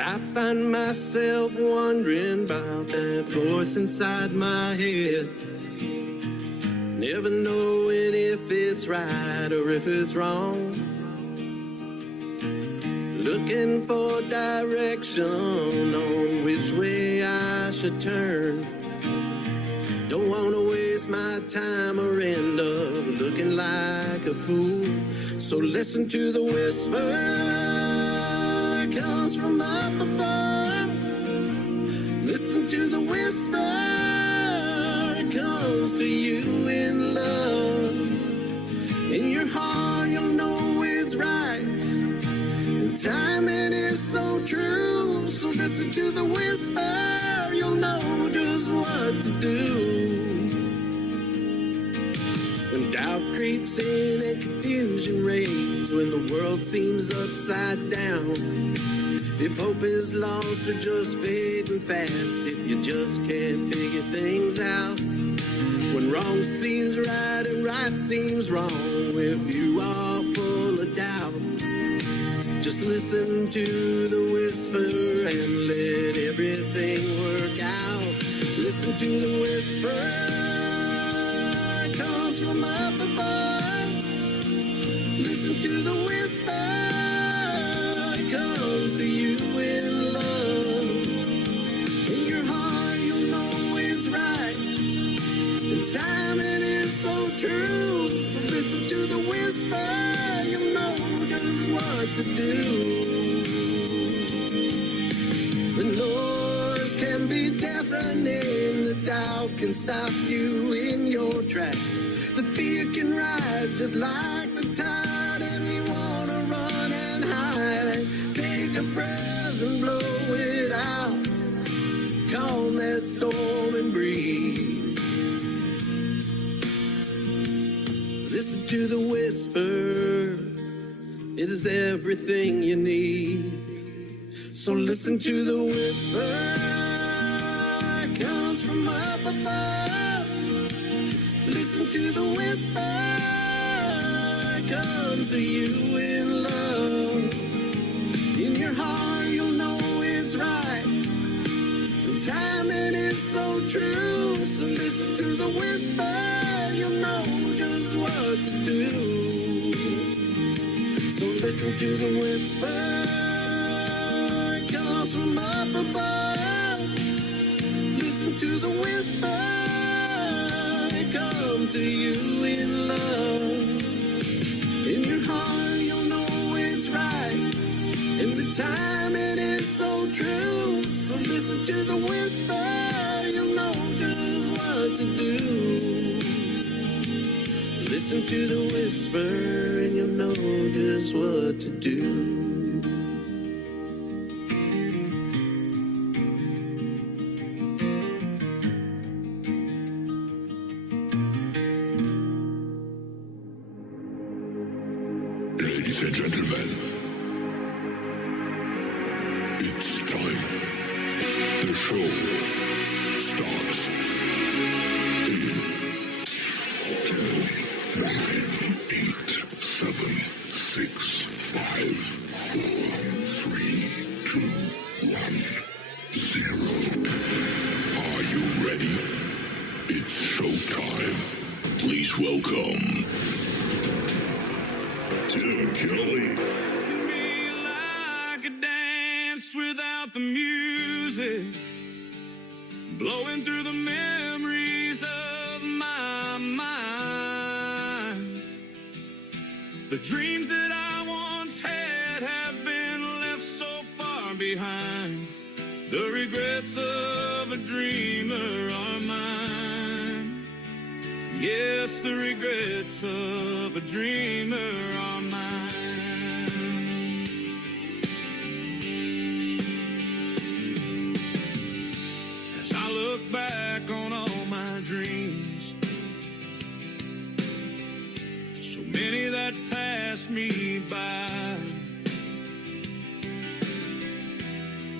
I find myself wondering about that voice inside my head, never knowing if it's right or if it's wrong, looking for direction on which way I should turn. Don't want to waste my time or end up looking like a fool. So listen to the whisper that comes from up above. Listen to the whisper that comes to you in love. In your heart you'll know it's right, and timing is so true. So listen to the whisper, you'll know just what to do. When doubt creeps in and confusion reigns, when the world seems upside down, if hope is lost or just fading fast, if you just can't figure things out, when wrong seems right and right seems wrong, if you are full of doubt, just listen to the whisper and let everything work out. Listen to the whisper, it comes from up above. Listen to the whisper, it comes to you in love. In your heart you'll know it's right, and timing is so true. So listen to the whisper, you'll know just what to do. The noise can be deafening, the doubt can stop you in your tracks. The fear can rise just like the tide, and you wanna run and hide. Take a breath and blow it out, calm that storm and breathe. Listen to the whisper, it is everything you need. So listen to the whisper, it comes from up above. Listen to the whisper, it comes to you in love. In your heart you'll know it's right, the timing is so true. So listen to the whisper, you'll know just what to do. So listen to the whisper, it comes from up above. Listen to the whisper, it comes to you in love. In your heart you'll know it's right, and the timing is so true. So listen to the whisper, you'll know just what to do. Listen to the whisper and you'll know just what to do. Ladies and gentlemen, it's time. The show starts in 10, 9, 8, 7, 6, 5, 4, 3, 2, 1, 0. Are you ready? It's showtime. Please welcome Tim Kelly. Can be like a dance without the music, blowing through the memories of my mind. The dreams that I once had have been left so far behind. The regrets of a dreamer are mine. Yes, the regrets of a dreamer are mine. As I look back on all my dreams, so many that passed me by,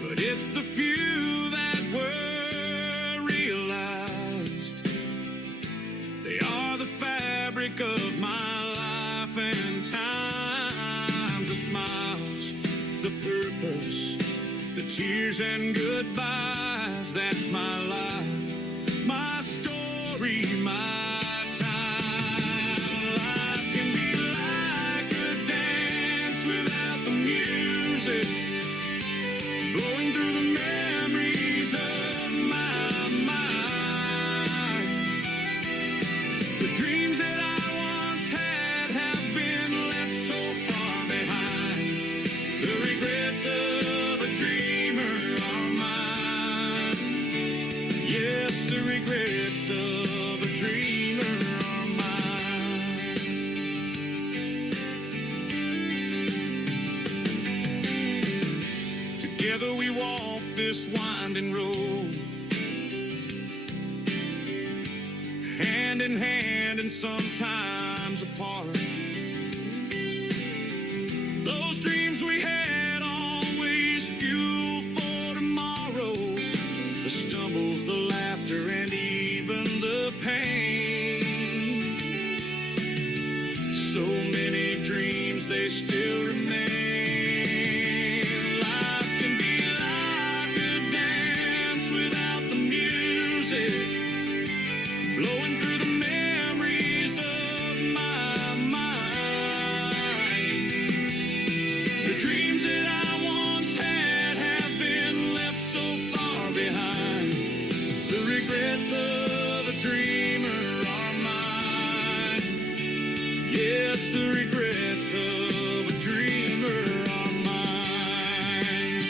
but it's the few that were realized. They are the fabric of my life, and times the smiles, the purpose, the tears and goodbyes, that's my life, my story, my time. Life can be like a dance without the music, blowing through the memories of my mind. The dreams that I once had have been left so far behind. The regrets of a dreamer are mine. Yes, the regrets of a dreamer are mine. Together we walk this winding road, hand in hand and sometimes apart. Those dreams we had always fuel for tomorrow. The stumbles, the laughter, and even the pain. So many dreams, they still remain. Life can be like a dance without the music, blowing through the memories of my mind. The dreams that I once had have been left so far behind. The regrets of a dreamer are mine. Yes, the regrets of a dreamer are mine.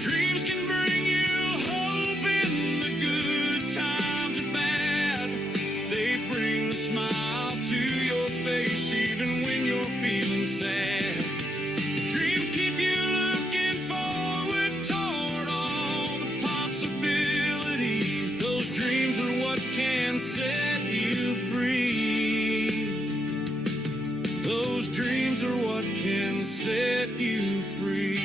Dreams can bring you hope in the good times and bad. They bring a smile to your face even when you're feeling sad. Dreams keep you looking forward toward all the possibilities. Those dreams are what can set you free. Those dreams are what can set you free.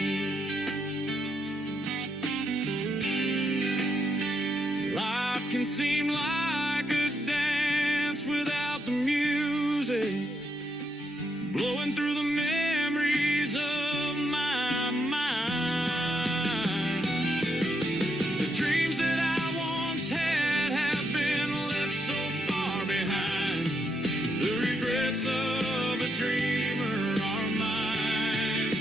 Life can seem like a dance without the music, blowing through the memories of my mind. The dreams that I once had have been left so far behind. The regrets of a dreamer are mine.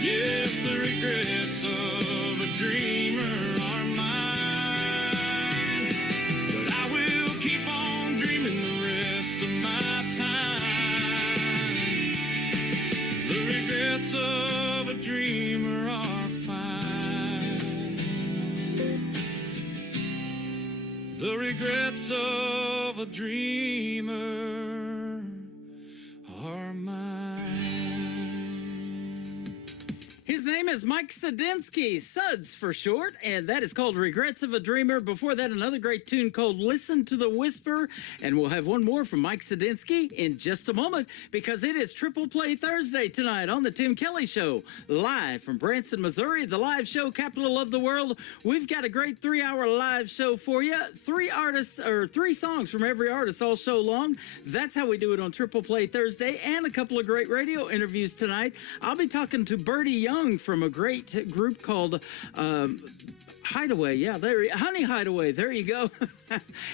Yes, the regrets of a dreamer are mine. But I will keep on dreaming the rest of my time. The regrets of a dreamer are fine. The regrets of a dreamer are mine. His name is Mike Sadinsky, Suds for short, and that is called Regrets of a Dreamer. Before that, another great tune called Listen to the Whisper, and we'll have one more from Mike Sadinsky in just a moment because it is Triple Play Thursday tonight on the Tim Kelly Show, live from Branson, Missouri, the live show capital of the world. We've got a great 3-hour live show for you. 3 artists, or 3 songs from every artist all show long. That's how we do it on Triple Play Thursday, and a couple of great radio interviews tonight. I'll be talking to Birdie Young from a great group called Hideaway. Yeah, Honey Hideaway. There you go.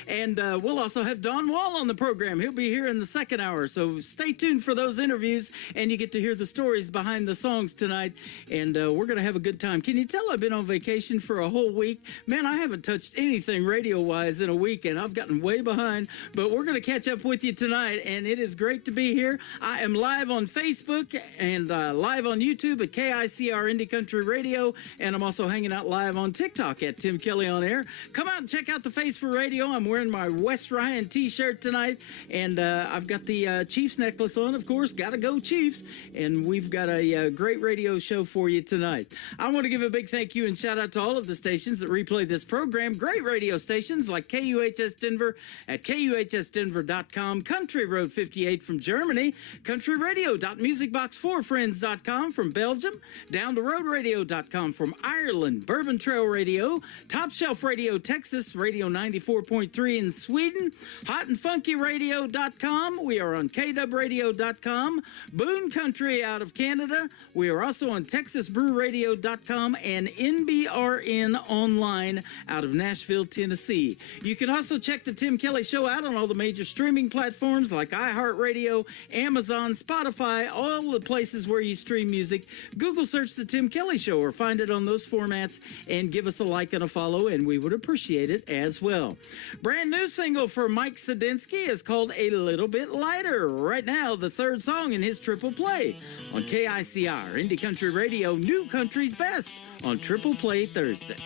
And we'll also have Don Wall on the program. He'll be here in the second hour. So stay tuned for those interviews, and you get to hear the stories behind the songs tonight. And we're going to have a good time. Can you tell I've been on vacation for a whole week? Man, I haven't touched anything radio-wise in a week, and I've gotten way behind. But we're going to catch up with you tonight, and it is great to be here. I am live on Facebook and live on YouTube at KICR Indie Country Radio, and I'm also hanging out live on TikTok at Tim Kelly on Air. Come out and check out the Face for Radio. I'm wearing my West Ryan t-shirt tonight, and I've got the Chiefs necklace on, of course. Gotta go Chiefs. And we've got a great radio show for you tonight. I want to give a big thank you and shout out to all of the stations that replay this program. Great radio stations like KUHS Denver at KUHSdenver.com, Country Road 58 from Germany, countryradio.musicbox4friends.com from Belgium, DownTheRoadRadio.com from Ireland, Bourbon Trail Radio, Top Shelf Radio Texas, Radio 94.3 in Sweden, HotandFunkyRadio.com. We are on KWRadio.com, Boone Country out of Canada. We are also on TexasBrewRadio.com and NBRN Online out of Nashville, Tennessee. You can also check the Tim Kelly Show out on all the major streaming platforms like iHeartRadio, Amazon, Spotify, all the places where you stream music. Google search the Tim Kelly Show or find it on those formats and give us a like and a follow, and we would appreciate it as well. Brand new single for Mike Sadinsky is called A Little Bit Lighter. Right now, the third song in his triple play on KICR, Indie Country Radio, New Country's Best on Triple Play Thursday.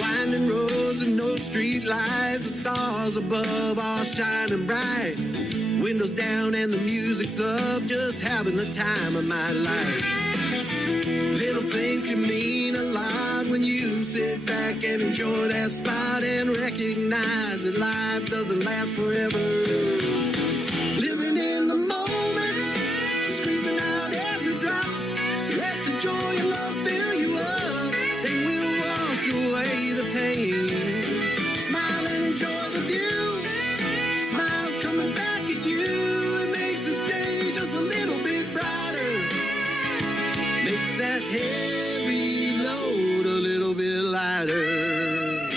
Winding roads and no street lights, the stars above are shining bright. Windows down and the music's up, just having the time of my life. Little things can mean a lot when you sit back and enjoy that spot and recognize that life doesn't last forever. Living in the moment, squeezing out every drop. Let the joy and love fill you up. They will wash away the pain. Smile and enjoy the view. Smiles coming back at you. It makes the day just a little bit brighter. Makes that heavy load a little bit lighter.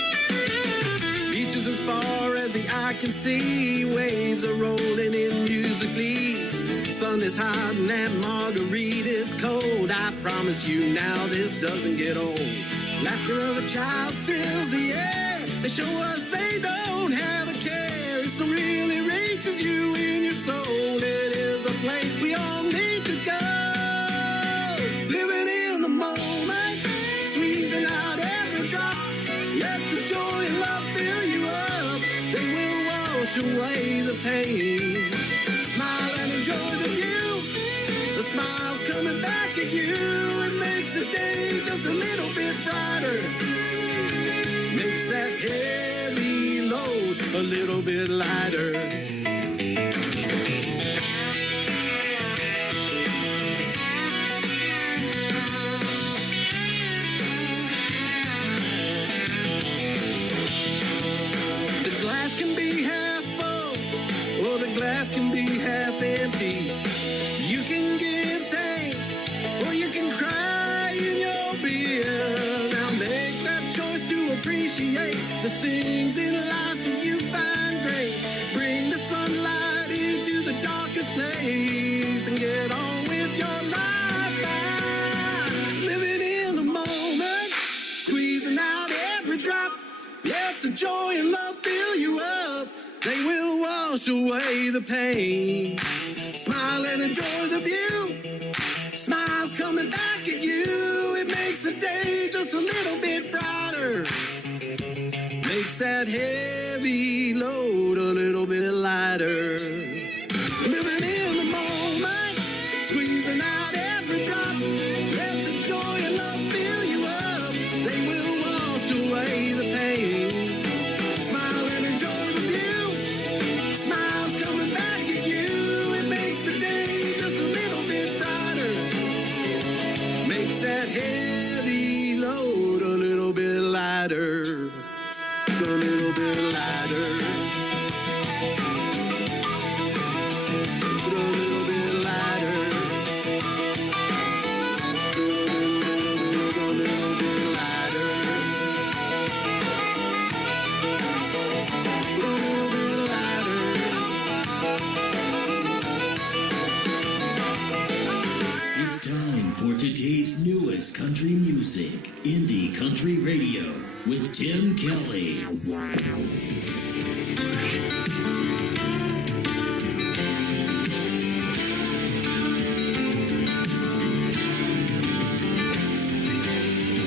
Beaches as far as the eye can see. Waves are rolling in musically. Sun is hot and that margarita's cold. I promise you now this doesn't get old. Laughter of a child fills the air. They show us they don't have a care. It so really reaches you in your soul. It is a place we all need to go. Living in the moment, squeezing out every drop. Let the joy and love fill you up. They will wash away the pain. Smile and enjoy the view. The smile's coming back at you. It makes the day just a little bit brighter. Makes that heavy load a little bit lighter. The glass can be half full, or the glass can be half empty. You can give thanks, or you can cry in your beer. Now make that choice to appreciate the things in life that you find great. Bring the sunlight into the darkest place and get on with your life. Living in the moment, squeezing out every drop. Let the joy and love fill you up. They will wash away the pain. Smile and enjoy the view. Smiles coming back at you. It makes the day just a little bit brighter. Makes that heavy load a little bit lighter. Living in the moment, squeezing out every drop. Let the joy and love fill you up. They will wash away the pain. Smile and enjoy the view. Smiles coming back at you. It makes the day just a little bit brighter. Makes that heavy load a little bit lighter. A little bit lighter. A little bit lighter. A little bit lighter. A little bit lighter. It's time for today's newest country music, Indie Country Radio, with Tim Kelly.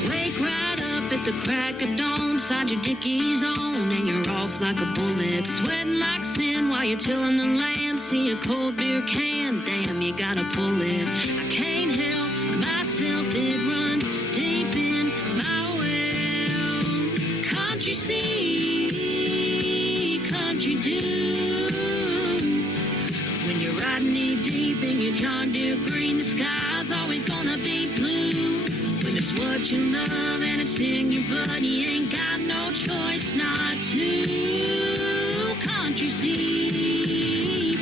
Wake right up at the crack of dawn, side your dickies on, and you're off like a bullet. Sweating like sin while you're tilling the land. See a cold beer can, damn, you gotta pull it. I can't help myself, it runs deep in my well. Country see, country do. When you're riding knee deep in your John Deere green, the sky's always gonna be blue. When it's what you love and it's in your blood, you ain't got no choice not to. Country see,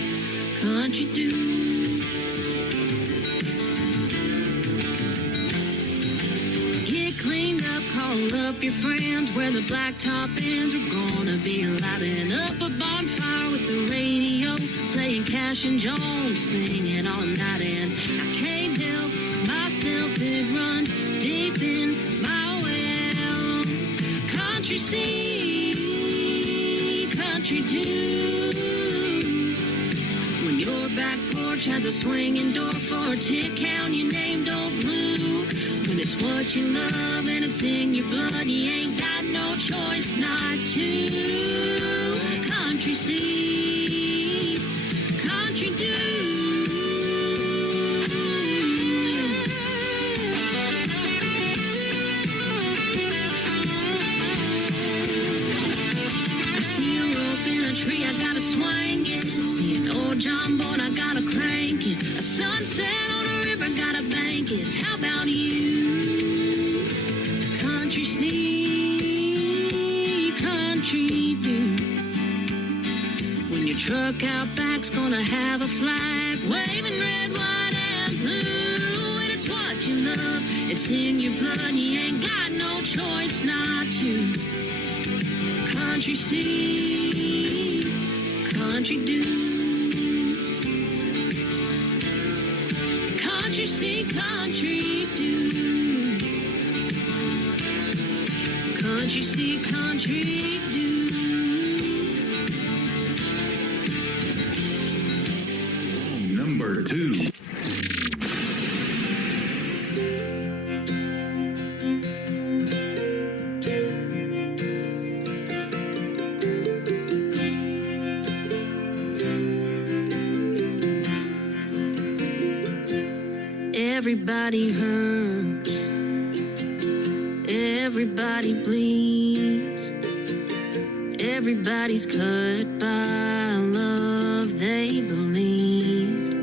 country do. Get cleaned up, call up your friends, where the blacktop ends. We're gonna be lighting up a bonfire with the radio, playing Cash and Jones, singing all night. And I can't help myself, it runs deep in my well. Country see, country do. When your back porch has a swinging door for a tick, count your name, don't blue. When it's what you love and it's in your blood, you ain't got no choice not to. Country see, country do. I see a rope in a tree, I gotta swing it. See an old John boat, I gotta crank it. A sunset on a river, gotta bank it. How about you? Country see, country do. When your truck out back's gonna have a flag waving red, white, and blue. And it's what you love, it's in your blood, you ain't got no choice not to. Country see, country do. Country see, country do. Country see, country do. Number 2. Everybody hurts, everybody bleeds, everybody's cut by love they believed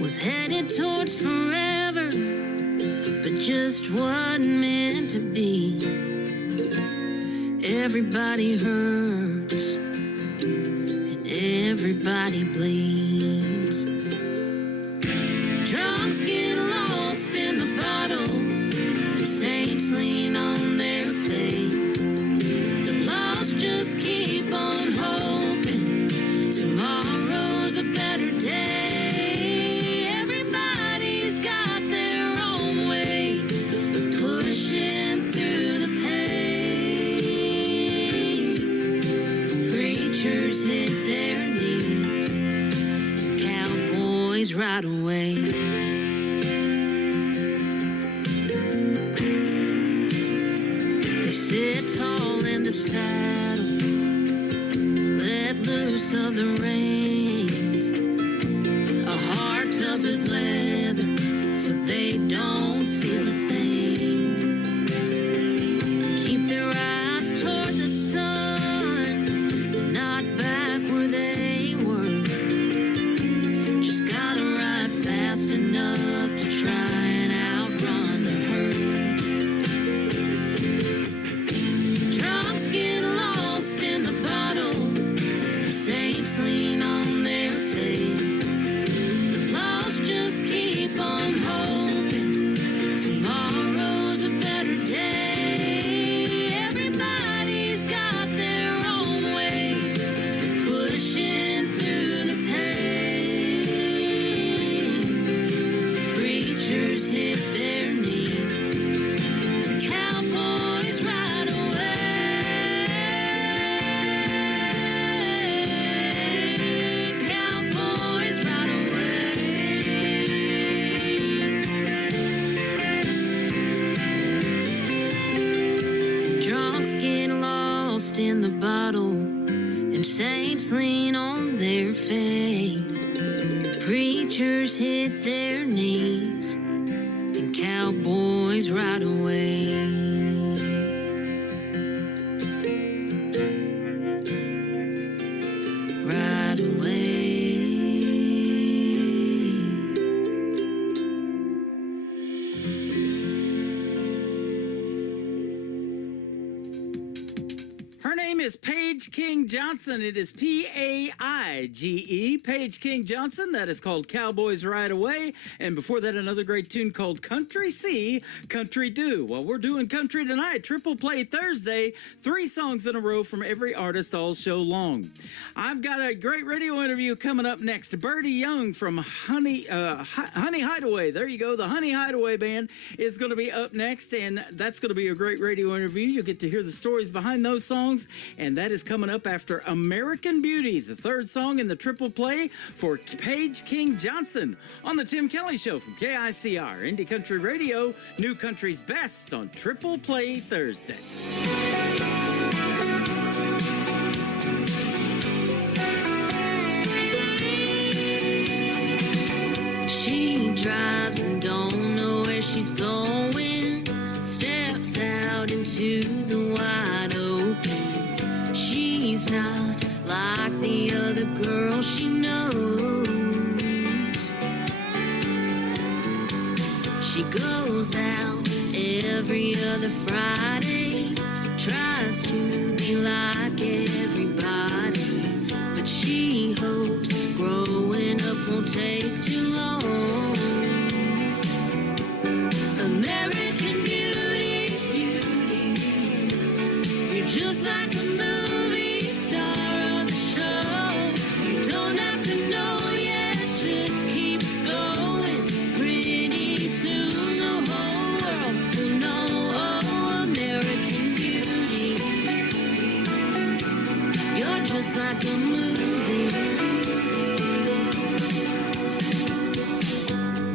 was headed towards forever, but just wasn't meant to be. Everybody hurts, and everybody bleeds. Drunks get lost in the bottle, and saints lean on their faith. The lost just keep on hoping tomorrow's a better day. Everybody's got their own way of pushing through the pain. Preachers hit their knees, cowboys ride away. They sit tall in the saddle, let loose of the reins, a heart tough as leather, so they don't feel a thing. Keep their eyes toward the sun, not back where they were. Just gotta ride fast enough to try and outrun the herd. Drunks get lost in the bottle, and saints lean on their faith. The lost just keep on hoping tomorrow's a better day. Everybody's got their own way of pushing through the pain. Preachers hit their knees, cowboys ride away. Cowboys ride away. Drunks get lost in the bottle, and saints lean on their faith. Preachers hit their knees, and cowboys ride away. is Paige King Johnson. It is Paige, Paige King Johnson. That is called Cowboys Ride Away. And before that, another great tune called Country C, Country Do. Well, we're doing country tonight. Triple Play Thursday. 3 songs in a row from every artist all show long. I've got a great radio interview coming up next. Birdie Young from Honey Hideaway. There you go. The Honey Hideaway Band is going to be up next, and that's going to be a great radio interview. You'll get to hear the stories behind those songs, and that is coming up after American Beauty, the 3rd song in the Triple Play for Paige King Johnson on the Tim Kelly Show from KICR, Indie Country Radio, New Country's Best on Triple Play Thursday. She drives and don't know where she's going, steps out into the wide open. She's not like the other girls she knows. She goes out every other Friday, tries to be like everybody, but she hopes growing up won't take too long. American Beauty, you're just like a movie star of the show. You don't have to know yet, just keep going. Pretty soon the whole world will know. Oh, American Beauty, you're just like a movie.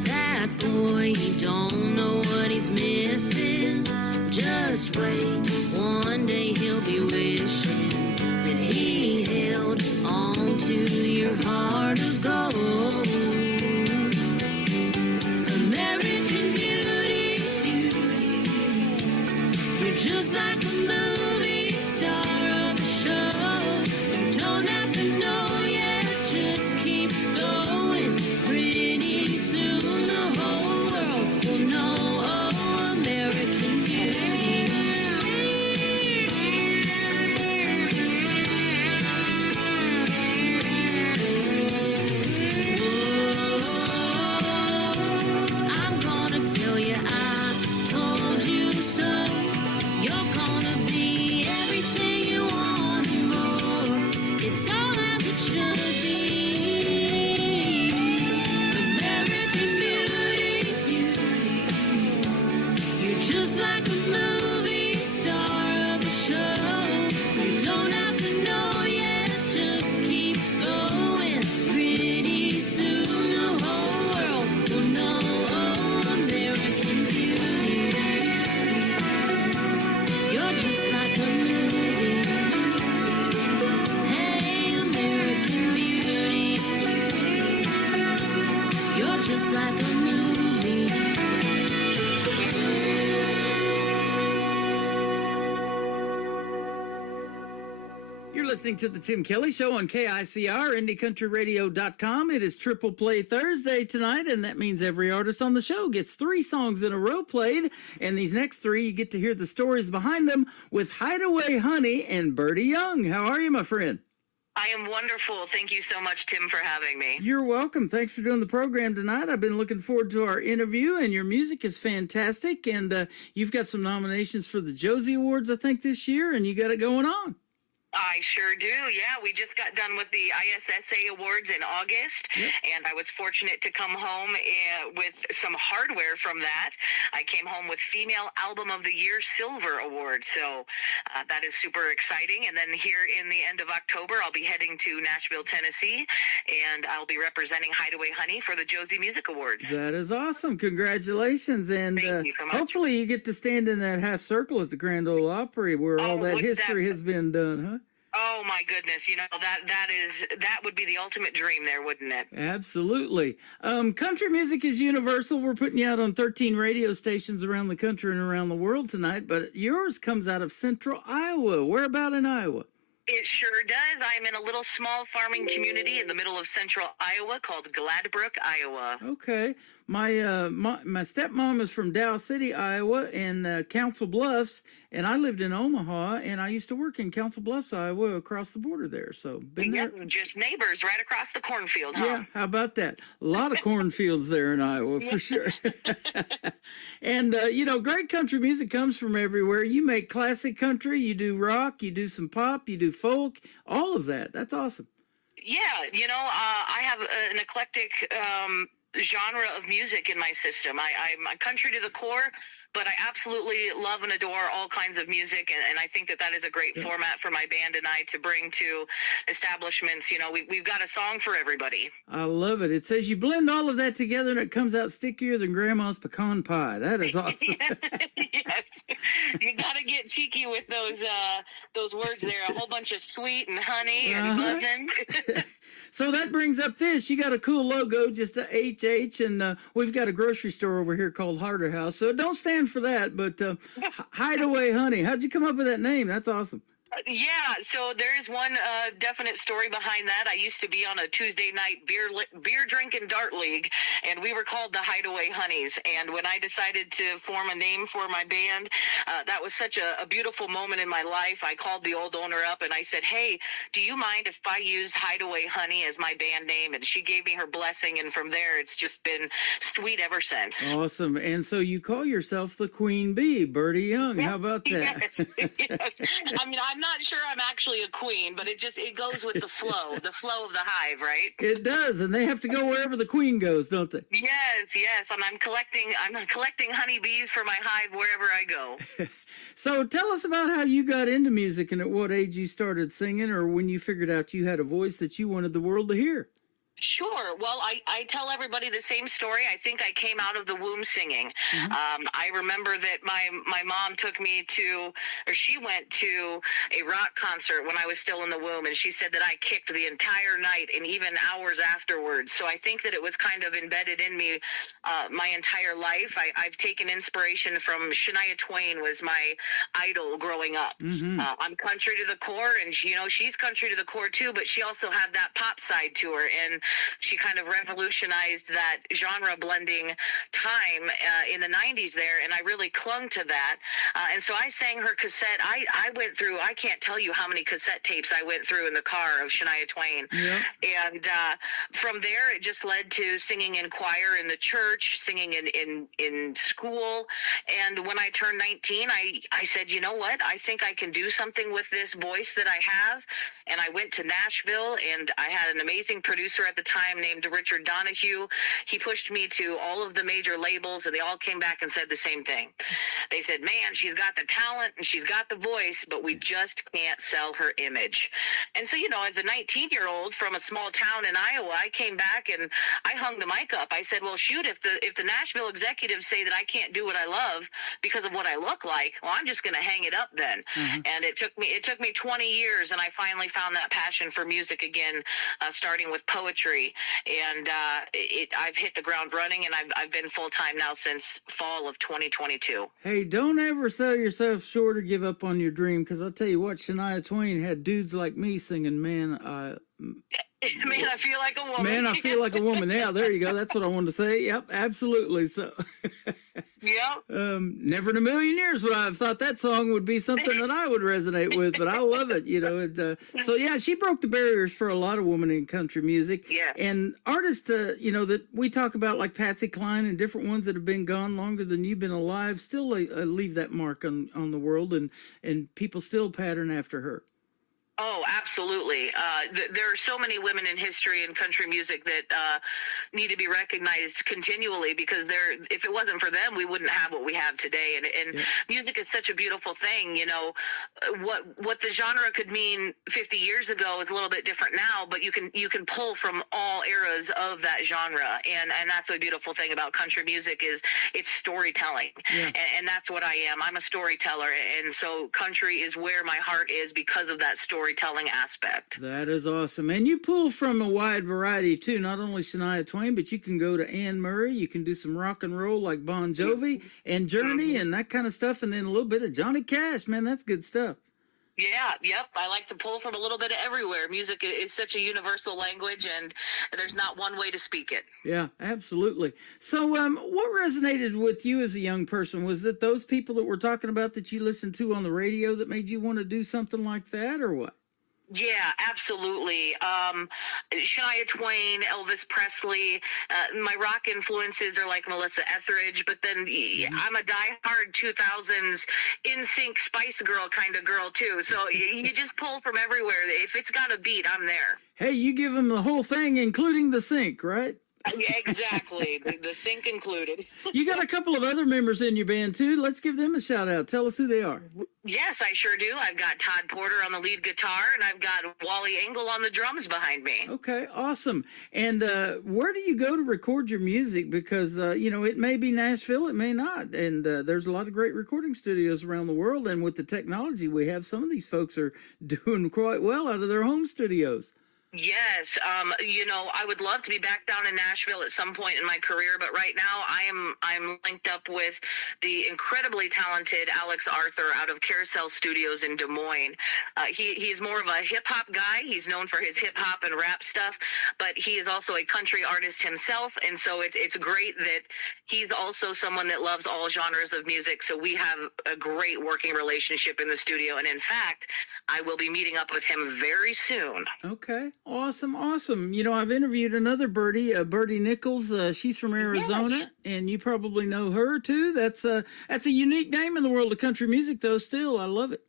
That boy, he don't know what he's missing. Just wait, one day he'll be wishing that he held on to your heart of gold. American Beauty, you're just like a movie star of the show. You don't have to know yet, just keep going. Pretty soon the whole world will know. Oh, American Beauty. I'm gonna tell you I told you so. You're gonna be everything you want and more. It's all as it should be. American Beauty, you're just like a movie star of a show. You don't have to know yet, just keep going. Pretty soon the whole world will know. Oh, American Beauty, you're just like a movie. Hey, American Beauty, you're just like a movie. You're listening to the Tim Kelly Show on KICR, IndieCountryRadio.com. It is Triple Play Thursday tonight, and that means every artist on the show gets 3 songs in a row played. And these next 3, you get to hear the stories behind them with Hideaway Honey and Birdie Young. How are you, my friend? I am wonderful. Thank you so much, Tim, for having me. You're welcome. Thanks for doing the program tonight. I've been looking forward to our interview, and your music is fantastic. And you've got some nominations for the Josie Awards, I think, this year, and you got it going on. I sure do. Yeah, we just got done with the ISSA Awards in August, and I was fortunate to come home with some hardware from that. I came home with Female Album of the Year Silver Award, so that is super exciting. And then here in the end of October, I'll be heading to Nashville, Tennessee, and I'll be representing Hideaway Honey for the Josie Music Awards. That is awesome. Congratulations. And Thank you so much. Hopefully you get to stand in that half circle at the Grand Ole Opry where all that wouldn't history has been done, huh? Oh my goodness, that would be the ultimate dream there, wouldn't it? Absolutely. Country music is universal. We're putting you out on 13 radio stations around the country and around the world tonight, but yours comes out of Central Iowa. Where about in Iowa? It sure does. I'm in a little small farming community in the middle of Central Iowa called Gladbrook, Iowa. Okay. My stepmom is from Dow City, Iowa, and Council Bluffs, and I lived in Omaha, and I used to work in Council Bluffs, Iowa, across the border there. So been there. Yep, just neighbors right across the cornfield, huh? Yeah, how about that? A lot of cornfields there in Iowa, for sure. And, great country music comes from everywhere. You make classic country, you do rock, you do some pop, you do folk, all of that. That's awesome. Yeah, I have an eclectic genre of music in my system. I'm country to the core, but I absolutely love and adore all kinds of music, and I think that is a great format for my band and I to bring to establishments. We've got a song for everybody. I love it. It says you blend all of that together and it comes out stickier than Grandma's pecan pie. That is awesome. Yes, you got to get cheeky with those words there. A whole bunch of sweet and honey and buzzing. So that brings up this. You got a cool logo, just a HH, and we've got a grocery store over here called Harder House. So don't stand for that, but Hideaway Honey. How'd you come up with that name? That's awesome. Yeah, so there is one definite story behind that. I used to be on a Tuesday night beer drinking dart league, and we were called the Hideaway Honeys. And when I decided to form a name for my band, that was such a beautiful moment in my life. I called the old owner up and I said, "Hey, do you mind if I use Hideaway Honey as my band name?" And she gave me her blessing, and from there it's just been sweet ever since. Awesome. And so you call yourself the Queen Bee, Birdie Young. How about that? Yes. I mean, I'm not sure I'm actually a queen, but it goes with the flow of the hive, right? It does, and they have to go wherever the queen goes, don't they? Yes, and I'm collecting honeybees for my hive wherever I go. So tell us about how you got into music and at what age you started singing, or when you figured out you had a voice that you wanted the world to hear. Sure. Well, I tell everybody the same story. I think I came out of the womb singing. Mm-hmm. I remember that my mom took me she went to a rock concert when I was still in the womb, and she said that I kicked the entire night and even hours afterwards. So I think that it was kind of embedded in me my entire life. I've taken inspiration from Shania Twain, was my idol growing up. Mm-hmm. I'm country to the core, and she's country to the core too, but she also had that pop side to her, and she kind of revolutionized that genre blending time in the 90s there, and I really clung to that. And so I sang her cassette. I went through, I can't tell you how many cassette tapes I went through in the car of Shania Twain. Yeah. And from there, it just led to singing in choir in the church, singing in school. And when I turned 19, I said, you know what? I think I can do something with this voice that I have. And I went to Nashville, and I had an amazing producer at the time named Richard Donahue. He pushed me to all of the major labels, and they all came back and said the same thing. They said, "Man, she's got the talent and she's got the voice, but we just can't sell her image." And so, as a 19-year-old from a small town in Iowa, I came back and I hung the mic up. I said, well, shoot, if the Nashville executives say that I can't do what I love because of what I look like, well, I'm just going to hang it up then. Mm-hmm. And it took me 20 years, and I finally found that passion for music again, starting with poetry. And I've hit the ground running, and I've been full-time now since fall of 2022. Hey, don't ever sell yourself short or give up on your dream, because I'll tell you what, Shania Twain had dudes like me singing, Man, I feel like a woman. Man, I feel like a woman. Yeah, there you go. That's what I wanted to say. Yep, absolutely. So, yep. Never in a million years would I have thought that song would be something that I would resonate with, but I love it. So yeah, she broke the barriers for a lot of women in country music. Yeah. And artists, that we talk about, like Patsy Cline and different ones that have been gone longer than you've been alive, still leave that mark on the world, and people still pattern after her. Oh, absolutely. There are so many women in history and country music that need to be recognized continually, because if it wasn't for them, we wouldn't have what we have today. And yeah. Music is such a beautiful thing. What the genre could mean 50 years ago is a little bit different now, but you can pull from all eras of that genre. And that's the beautiful thing about country music is it's storytelling. Yeah. And that's what I am. I'm a storyteller. And so country is where my heart is because of that storytelling aspect. That is awesome. And you pull from a wide variety too, not only Shania Twain, but you can go to Anne Murray, you can do some rock and roll like Bon Jovi and Journey and that kind of stuff, and then a little bit of Johnny Cash. Man, that's good stuff. Yeah, yep. I like to pull from a little bit of everywhere. Music is such a universal language, and there's not one way to speak it. Yeah, absolutely. So, what resonated with you as a young person? Was it those people that we're talking about that you listened to on the radio that made you want to do something like that, or what? Yeah, absolutely. Shania Twain, Elvis Presley. My rock influences are like Melissa Etheridge, but then I'm a diehard 2000s NSYNC Spice Girl kind of girl too. So you just pull from everywhere. If it's got a beat, I'm there. Hey, you give them the whole thing, including the sync, right? Yeah, exactly. the sync included. You got a couple of other members in your band too. Let's give them a shout out. Tell us who they are. Yes, I sure do. I've got Todd Porter on the lead guitar, and I've got Wally Engel on the drums behind me. Okay, awesome. And where do you go to record your music? Because, it may be Nashville, it may not. And there's a lot of great recording studios around the world. And with the technology we have, some of these folks are doing quite well out of their home studios. Yes, I would love to be back down in Nashville at some point in my career, but right now I'm linked up with the incredibly talented Alex Arthur out of Carousel Studios in Des Moines. He's more of a hip hop guy. He's known for his hip hop and rap stuff, but he is also a country artist himself, and so it's great that he's also someone that loves all genres of music. So we have a great working relationship in the studio, and in fact, I will be meeting up with him very soon. Okay. Awesome. I've interviewed another Birdie, Birdie Nichols. She's from Arizona, Yes. and you probably know her too. That's a unique name in the world of country music, though. Still, I love it.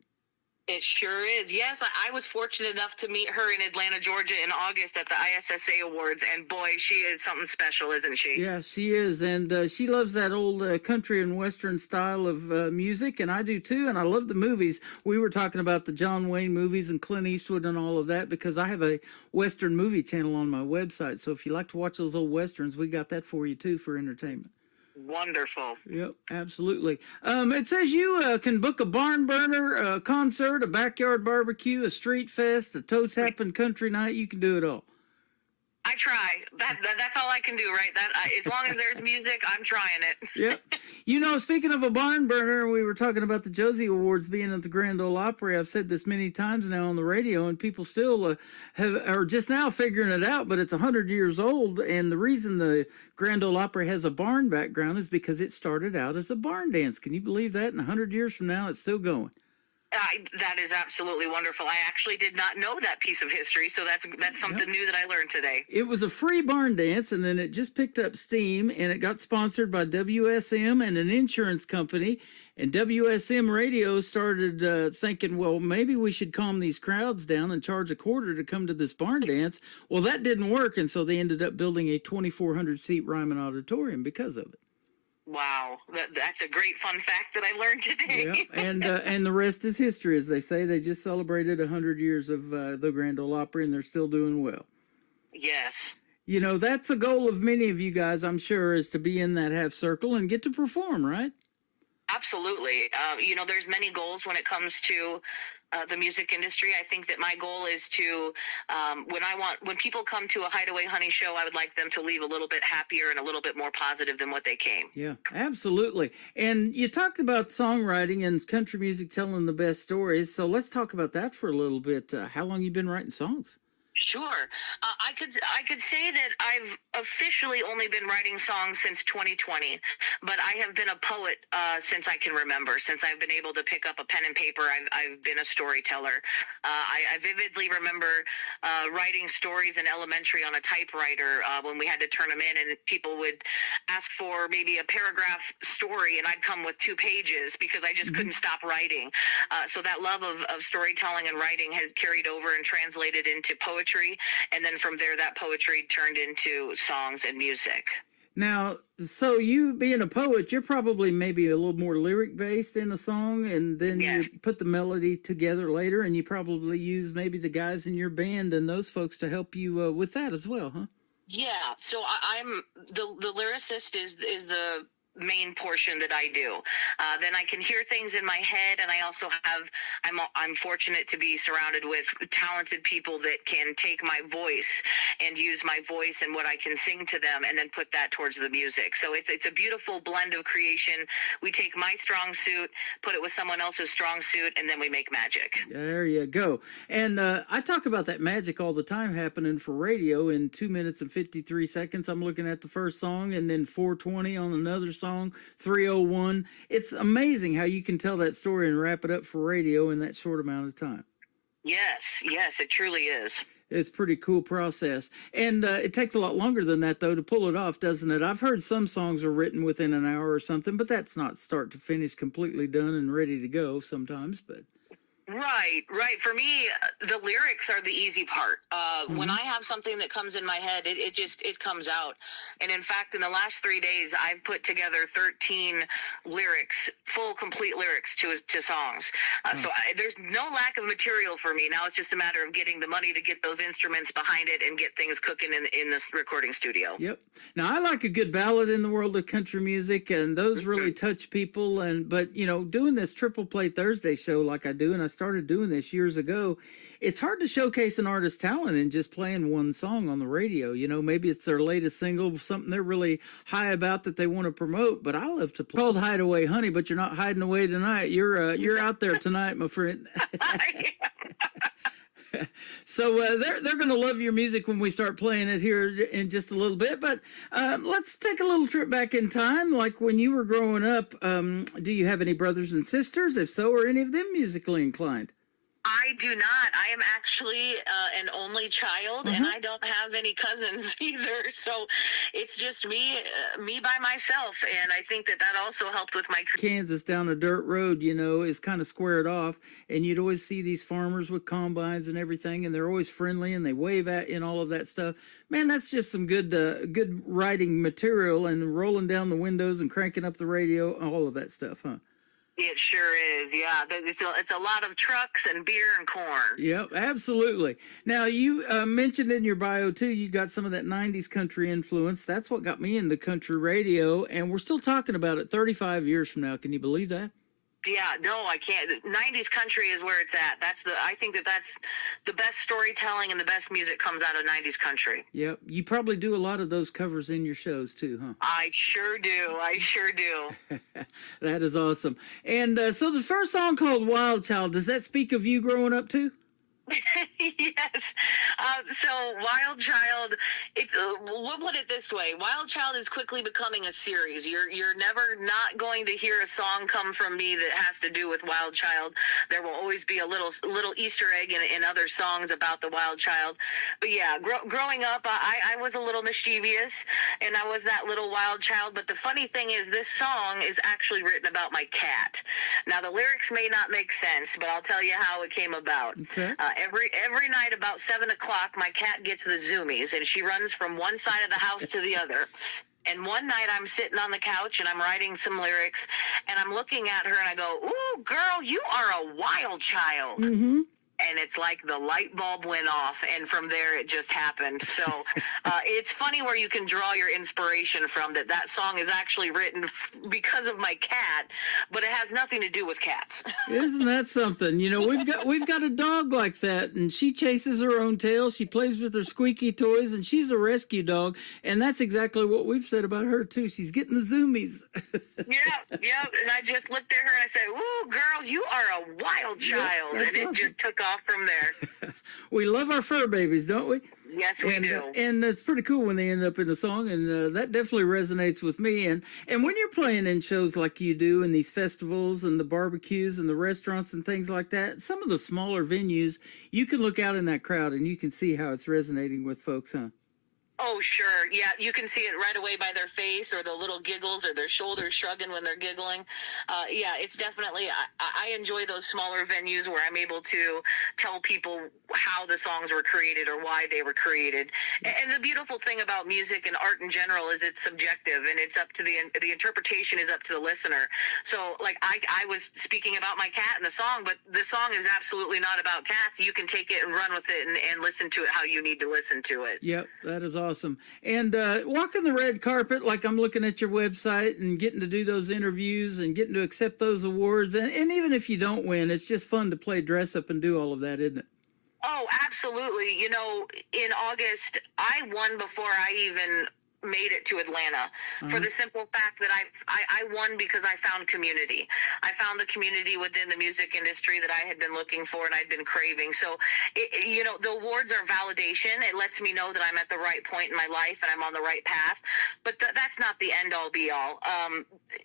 It sure is. Yes, I was fortunate enough to meet her in Atlanta, Georgia in August at the ISSA Awards, and boy, she is something special, isn't she? Yeah, she is, and she loves that old country and western style of music, and I do too, and I love the movies. We were talking about the John Wayne movies and Clint Eastwood and all of that because I have a western movie channel on my website, so if you like to watch those old westerns, we got that for you too for entertainment. Wonderful. Yep, absolutely. It says you can book a barn burner, a concert, a backyard barbecue, a street fest, a toe tapping country night. You can do it all. I try. That's all I can do, right? As long as there's music, I'm trying it. Yep. Speaking of a barn burner, we were talking about the Josie Awards being at the Grand Ole Opry. I've said this many times now on the radio, and people still are just now figuring it out, but it's 100 years old, and the reason the Grand Ole Opry has a barn background is because it started out as a barn dance. Can you believe that? And 100 years from now, it's still going. That is absolutely wonderful. I actually did not know that piece of history, so that's something new that I learned today. It was a free barn dance, and then it just picked up steam, and it got sponsored by WSM and an insurance company. And WSM Radio started thinking, well, maybe we should calm these crowds down and charge $0.25 to come to this barn dance. Well, that didn't work, and so they ended up building a 2,400-seat Ryman Auditorium because of it. Wow, that's a great fun fact that I learned today. Yeah, and the rest is history, as they say. They just celebrated 100 years of the Grand Ole Opry, and they're still doing well. Yes. That's a goal of many of you guys, I'm sure, is to be in that half circle and get to perform, right? Absolutely. There's many goals when it comes to the music industry. I think that my goal is to, when people come to a Hideaway Honey show, I would like them to leave a little bit happier and a little bit more positive than what they came. Yeah, absolutely. And you talked about songwriting and country music telling the best stories. So let's talk about that for a little bit. How long you been writing songs? Sure. I could say that I've officially only been writing songs since 2020, but I have been a poet since I can remember. Since I've been able to pick up a pen and paper, I've been a storyteller. I vividly remember writing stories in elementary on a typewriter when we had to turn them in, and people would ask for maybe a paragraph story, and I'd come with 2 pages because I just couldn't stop writing. So that love of storytelling and writing has carried over and translated into poetry. And then from there, that poetry turned into songs and music. Now, so you being a poet, you're probably maybe a little more lyric based in a song, and then Yes. you put the melody together later, and you probably use maybe the guys in your band and those folks to help you with that as well, huh? Yeah. So I'm the lyricist is the main portion that I do. Then I can hear things in my head, and I also I'm fortunate to be surrounded with talented people that can take my voice and use my voice and what I can sing to them, and then put that towards the music. So it's a beautiful blend of creation. We take my strong suit, put it with someone else's strong suit, and then we make magic. There you go. And I talk about that magic all the time happening for radio. In 2 minutes and 53 seconds, I'm looking at the first song, and then 4:20 on another song, 3:01. It's amazing how you can tell that story and wrap it up for radio in that short amount of time. Yes, it truly is. It's a pretty cool process. And it takes a lot longer than that, though, to pull it off, doesn't it? I've heard some songs are written within an hour or something, but that's not start to finish completely done and ready to go sometimes. But Right. For me, the lyrics are the easy part. When I have something that comes in my head, it comes out. And in fact, in the last 3 days, I've put together 13 lyrics, full, complete lyrics to songs. So there's no lack of material for me. Now it's just a matter of getting the money to get those instruments behind it and get things cooking in this recording studio. Yep. Now I like a good ballad in the world of country music, and those really touch people. But doing this Triple Play Thursday show like I do, and I started doing this years ago, it's hard to showcase an artist's talent in just playing one song on the radio. Maybe it's their latest single, something they're really high about that they want to promote. But I love to play. Called Hideaway Honey, but you're not hiding away tonight. You're out there tonight, my friend. So they're going to love your music when we start playing it here in just a little bit. But let's take a little trip back in time. Like when you were growing up, do you have any brothers and sisters? If so, are any of them musically inclined? I do not. I am actually an only child, and I don't have any cousins either. So it's just me by myself, and I think that also helped with my Kansas down a dirt road, is kind of squared off, and you'd always see these farmers with combines and everything, and they're always friendly, and they wave at you and all of that stuff. Man, that's just some good writing material, and rolling down the windows and cranking up the radio, all of that stuff, huh? It sure is, yeah. It's a lot of trucks and beer and corn. Yep, absolutely. Now, you mentioned in your bio, too, you got some of that 90s country influence. That's what got me into country radio, and we're still talking about it 35 years from now. Can you believe that? Yeah, no, I can't. 90s country is where it's at. I think that's the best storytelling, and the best music comes out of 90s country. Yep. You probably do a lot of those covers in your shows too, huh? I sure do. That is awesome. And so the first song called Wild Child, does that speak of you growing up too? Yes. So Wild Child, we'll put it this way. Wild Child is quickly becoming a series. You're never not going to hear a song come from me that has to do with Wild Child. There will always be a little Easter egg in other songs about the Wild Child. But yeah, growing up, I was a little mischievous, and I was that little wild child. But the funny thing is, this song is actually written about my cat. Now, the lyrics may not make sense, but I'll tell you how it came about. Okay. Every night about 7 o'clock, my cat gets the zoomies, and she runs from one side of the house to the other. And one night I'm sitting on the couch and I'm writing some lyrics, and I'm looking at her and I go, "Ooh, girl, you are a wild child." Mm-hmm. And it's like the light bulb went off, and from there it just happened. So it's funny where you can draw your inspiration from. That song is actually written because of my cat, but it has nothing to do with cats. Isn't that something? We've got a dog like that, and she chases her own tail. She plays with her squeaky toys, and she's a rescue dog. And that's exactly what we've said about her too. She's getting the zoomies. Yeah. And I just looked at her and I said, "Ooh, girl, you are a wild child," and it just took off from there. We love our fur babies, don't we? Yes, we do. And it's pretty cool when they end up in a song, and that definitely resonates with me. And when you're playing in shows like you do, in these festivals and the barbecues and the restaurants and things like that, some of the smaller venues, you can look out in that crowd and you can see how it's resonating with folks, huh? Oh, sure. Yeah, you can see it right away by their face or the little giggles or their shoulders shrugging when they're giggling. Yeah, it's definitely, I enjoy those smaller venues where I'm able to tell people how the songs were created or why they were created. And the beautiful thing about music and art in general is it's subjective, and it's up to the interpretation is up to the listener. So, like, I was speaking about my cat in the song, but the song is absolutely not about cats. You can take it and run with it and listen to it how you need to listen to it. Yep, that is awesome. awesome. And walking the red carpet, like I'm looking at your website and getting to do those interviews and getting to accept those awards. And even if you don't win, it's just fun to play dress up and do all of that, isn't it? Oh, absolutely. You know, in August, I won before I even made it to Atlanta for the simple fact that I won because I found community. I found the community within the music industry that I had been looking for and I'd been craving. So, you know, the awards are validation. It lets me know that I'm at the right point in my life and I'm on the right path. But that's not the end all be all.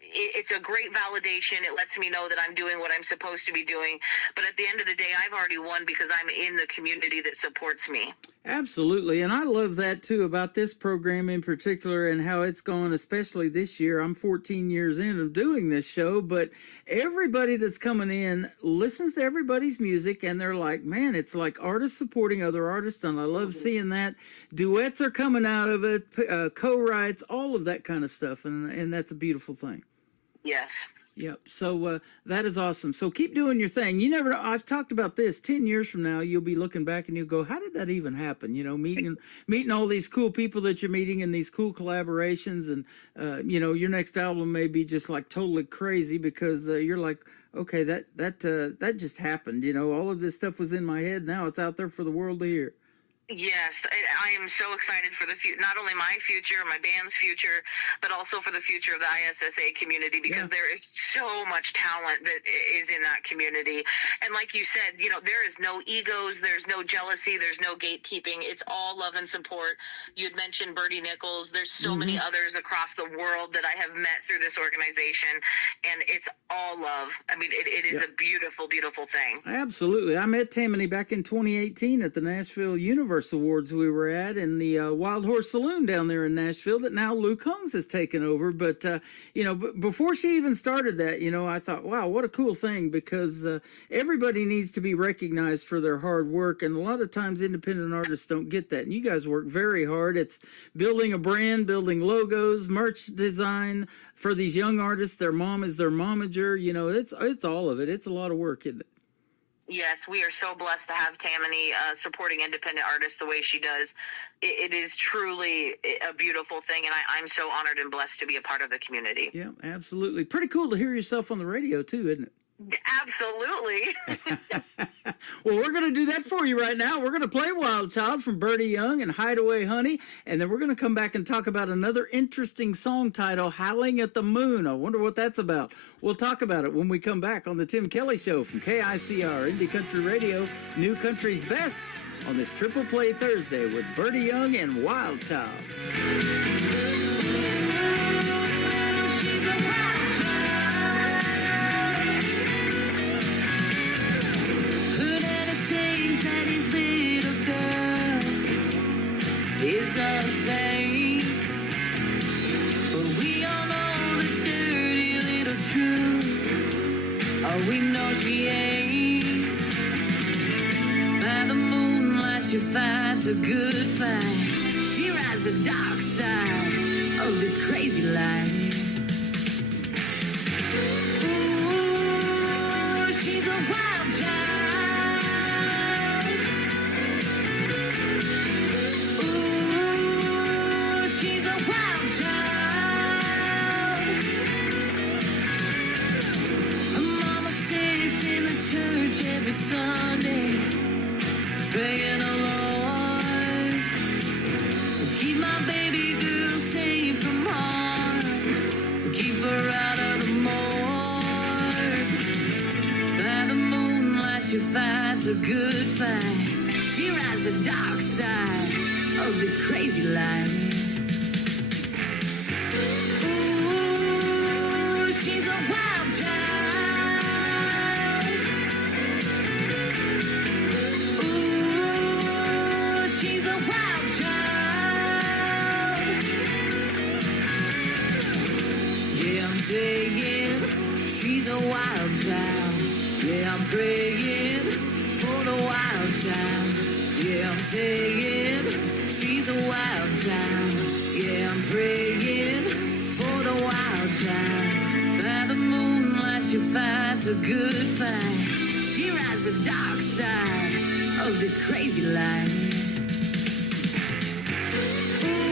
It's a great validation. It lets me know that I'm doing what I'm supposed to be doing. But at the end of the day, I've already won because I'm in the community that supports me. Absolutely. And I love that too about this program in particular and how it's gone, especially this year. I'm 14 years in of doing this show, but everybody that's coming in listens to everybody's music and they're like, man, it's like artists supporting other artists. And I love seeing that. Duets are coming out of it, co-writes, all of that kind of stuff. And that's a beautiful thing. Yes. Yep. So that is awesome. So keep doing your thing. You never know. I've talked about this. 10 years from now, you'll be looking back and you'll go, how did that even happen? You know, meeting all these cool people that you're meeting and these cool collaborations. And, you know, your next album may be just like totally crazy because you're like, okay, that just happened. You know, all of this stuff was in my head. Now it's out there for the world to hear. Yes, I am so excited for the future, not only my future, my band's future, but also for the future of the ISSA community because there is so much talent that is in that community. And like you said, you know, there is no egos, there's no jealousy, there's no gatekeeping. It's all love and support. You'd mentioned Bertie Nichols. There's so many others across the world that I have met through this organization, and it's all love. I mean, it is a beautiful, beautiful thing. Absolutely. I met Tammany back in 2018 at the Nashville Universe Awards we were at in the Wild Horse Saloon down there in Nashville that now Luke Holmes has taken over. But, you know, before she even started that, you know, I thought, wow, what a cool thing because everybody needs to be recognized for their hard work. And a lot of times independent artists don't get that. And you guys work very hard. It's building a brand, building logos, merch design for these young artists. Their mom is their momager. You know, it's all of it. It's a lot of work, isn't it? Yes, we are so blessed to have Tammany supporting independent artists the way she does. It is truly a beautiful thing, and I'm so honored and blessed to be a part of the community. Yeah, absolutely. Pretty cool to hear yourself on the radio, too, isn't it? Absolutely. Well, we're going to do that for you right now. We're going to play Wild Child from Bertie Young and Hideaway Honey, and then we're going to come back and talk about another interesting song title, Howling at the Moon. I wonder what that's about. We'll talk about it when we come back on the Tim Kelly Show from KICR Indie Country Radio, New Country's Best, on this Triple Play Thursday with Bertie Young and Wild Child. It's a stain, but we all know the dirty little truth. Oh, we know she ain't. By the moonlight, she fights a good fight. She rides the dark side of this crazy life. Ooh, she's a wild child. She's a wild child. Her mama sits in the church every Sunday, praying alone. Keep my baby girl safe from harm. Keep her out of the morgue. By the moonlight, she fights a good fight. She rides the dark side of this crazy life. She's a wild child. Ooh, she's a wild child. Yeah, I'm saying she's a wild child. Yeah, I'm praying for the wild child. Yeah, I'm saying she's a wild child. Yeah, I'm praying for the wild child. By the moonlight, she fights a good fight. She rides the dark side of this crazy life. Ooh,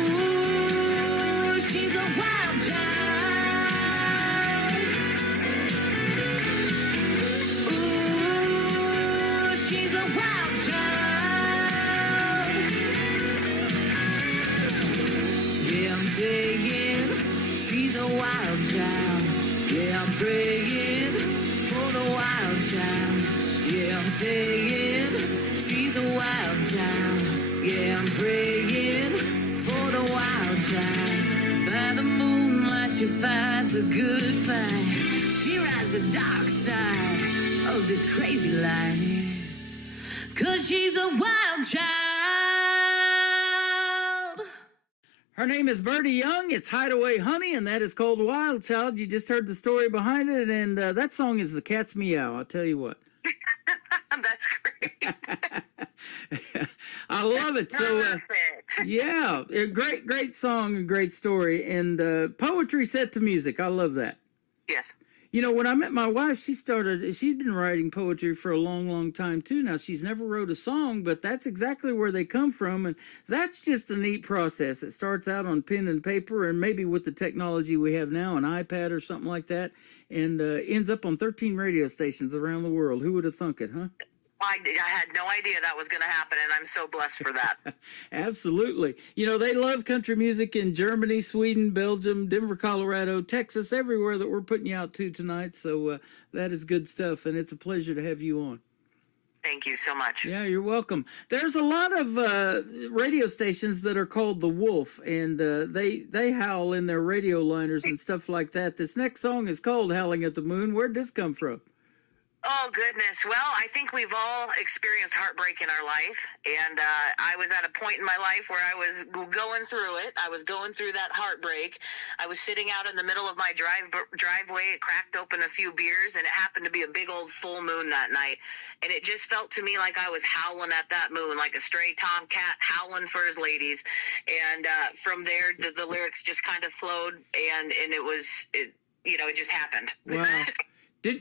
she's a wild child. Yeah, I'm saying she's a wild child. Yeah, I'm praying for the wild child. Yeah, I'm saying she's a wild child. Yeah, I'm praying for the wild child. By the moonlight she fights a good fight. She rides the dark side of this crazy life. 'Cause she's a wild child. Her name is Birdie Young. It's Hideaway Honey, and that is called Wild Child. You just heard the story behind it, and that song is The Cat's Meow. I'll tell you what. That's great. I love it. So, Perfect. yeah, a great song, a great story, and poetry set to music. I love that. Yes. You know, when I met my wife, she's been writing poetry for a long time too. Now, she's never wrote a song, but that's exactly where they come from. And that's just a neat process. It starts out on pen and paper, and maybe with the technology we have now, an iPad or something like that, and ends up on 13 radio stations around the world. Who would have thunk it, huh? I had no idea that was going to happen, and I'm so blessed for that. Absolutely. You know, they love country music in Germany, Sweden, Belgium, Denver, Colorado, Texas, everywhere that we're putting you out to tonight. So that is good stuff, and it's a pleasure to have you on. Thank you so much. Yeah, you're welcome. There's a lot of radio stations that are called The Wolf, and they howl in their radio liners and stuff like that. This next song is called Howling at the Moon. Where'd this come from? Oh, goodness. Well, I think we've all experienced heartbreak in our life, and I was at a point in my life where I was going through it. I was going through that heartbreak. I was sitting out in the middle of my driveway. It cracked open a few beers, and it happened to be a big old full moon that night. And it just felt to me like I was howling at that moon, like a stray tomcat howling for his ladies. And from there, the lyrics just kind of flowed, and it just happened. Wow.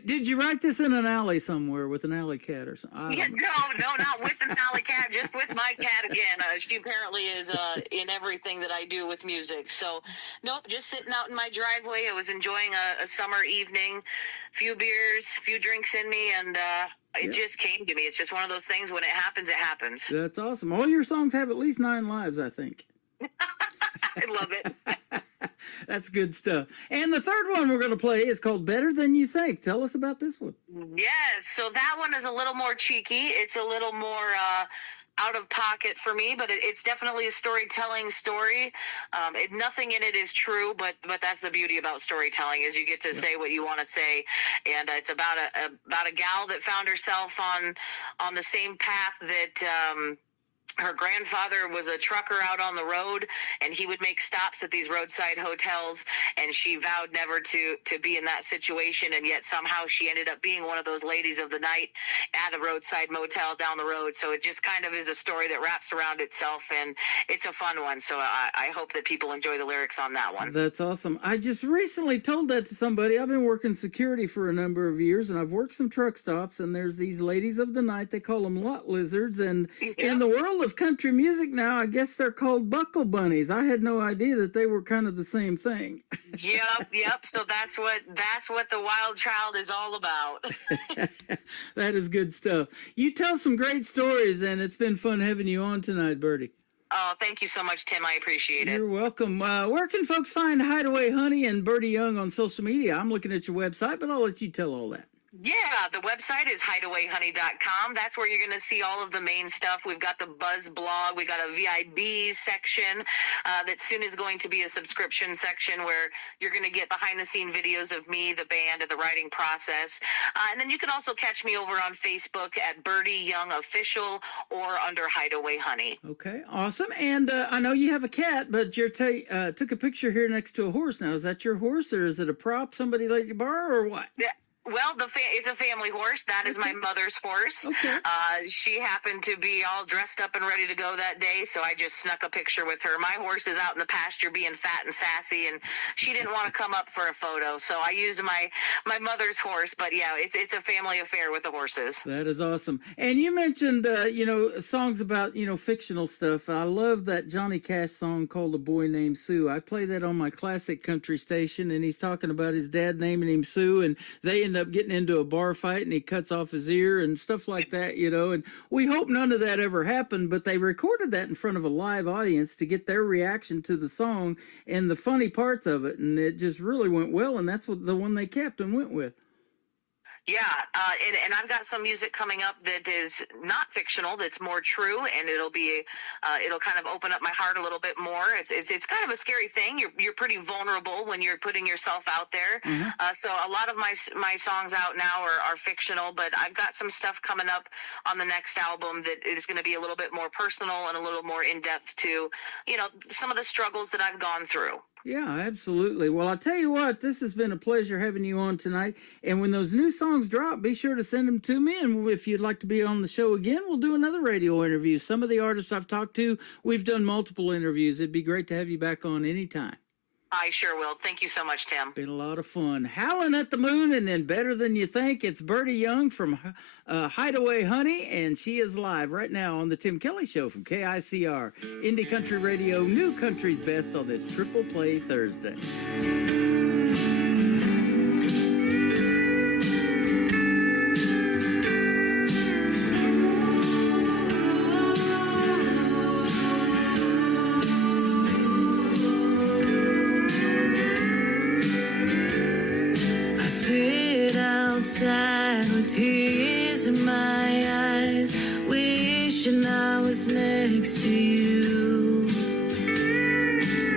Did you write this in an alley somewhere with an alley cat or something? Yeah, no, not with an alley cat, just with my cat again. She apparently is in everything that I do with music. So, nope, just sitting out in my driveway. I was enjoying a summer evening, few beers, few drinks in me, and it just came to me. It's just one of those things. When it happens, it happens. That's awesome. All your songs have at least 9 lives, I think. I love it. That's good stuff. And the third one we're going to play is called Better Than You Think. Tell us about this one. Yes, so that one is a little more cheeky. It's a little more out of pocket for me, but it's definitely a storytelling story. Nothing in it is true, but that's the beauty about storytelling, is you get to say what you want to say. And it's about a gal that found herself on the same path that her grandfather was a trucker out on the road, and he would make stops at these roadside hotels, and she vowed never to be in that situation, and yet somehow she ended up being one of those ladies of the night at a roadside motel down the road. So it just kind of is a story that wraps around itself, and it's a fun one. So I hope that people enjoy the lyrics on that one. That's awesome. I just recently told that to somebody. I've been working security for a number of years, and I've worked some truck stops, and there's these ladies of the night. They call them lot lizards, and in the world of country music now, I guess they're called buckle bunnies. I had no idea that they were kind of the same thing. Yep. So that's what the Wild Child is all about. That is good stuff. You tell some great stories, and it's been fun having you on tonight, Birdie. Oh, thank you so much, Tim. I appreciate it. You're welcome. Where can folks find Hideaway Honey and Birdie Young on social media? I'm looking at your website, but I'll let you tell all that. Yeah, the website is hideawayhoney.com. That's where you're going to see all of the main stuff. We've got the Buzz blog. We got a VIB section that soon is going to be a subscription section where you're going to get behind-the-scene videos of me, the band, and the writing process. And then you can also catch me over on Facebook at Birdie Young Official or under Hideaway Honey. Okay, awesome. And I know you have a cat, but you took a picture here next to a horse. Now, is that your horse, or is it a prop somebody let you borrow, or what? Yeah. Well, it's a family horse. That is my mother's horse. Okay. She happened to be all dressed up and ready to go that day, so I just snuck a picture with her. My horse is out in the pasture being fat and sassy, and she didn't want to come up for a photo, so I used my mother's horse. But yeah, it's a family affair with the horses. That is awesome. And you mentioned, songs about, fictional stuff. I love that Johnny Cash song called A Boy Named Sue. I play that on my classic country station, and he's talking about his dad naming him Sue, and they end up getting into a bar fight and he cuts off his ear and stuff like that, you know. And we hope none of that ever happened, but they recorded that in front of a live audience to get their reaction to the song and the funny parts of it, and it just really went well, and that's what the one they kept and went with. Yeah, and I've got some music coming up that is not fictional, that's more true, and it'll kind of open up my heart a little bit more. It's kind of a scary thing. You're pretty vulnerable when you're putting yourself out there. Mm-hmm. So a lot of my songs out now are fictional, but I've got some stuff coming up on the next album that is going to be a little bit more personal and a little more in depth to, you know, some of the struggles that I've gone through. Yeah, absolutely. Well, I'll tell you what, this has been a pleasure having you on tonight. And when those new songs drop, be sure to send them to me. And if you'd like to be on the show again, we'll do another radio interview. Some of the artists I've talked to, we've done multiple interviews. It'd be great to have you back on anytime. I sure will. Thank you so much, Tim. Been a lot of fun. Howling at the Moon and then Better Than You Think. It's Bertie Young from Hideaway Honey, and she is live right now on the Tim Kelly Show from KICR. Indie Country Radio, New Country's Best on this Triple Play Thursday. Outside with tears in my eyes, wishing I was next to you.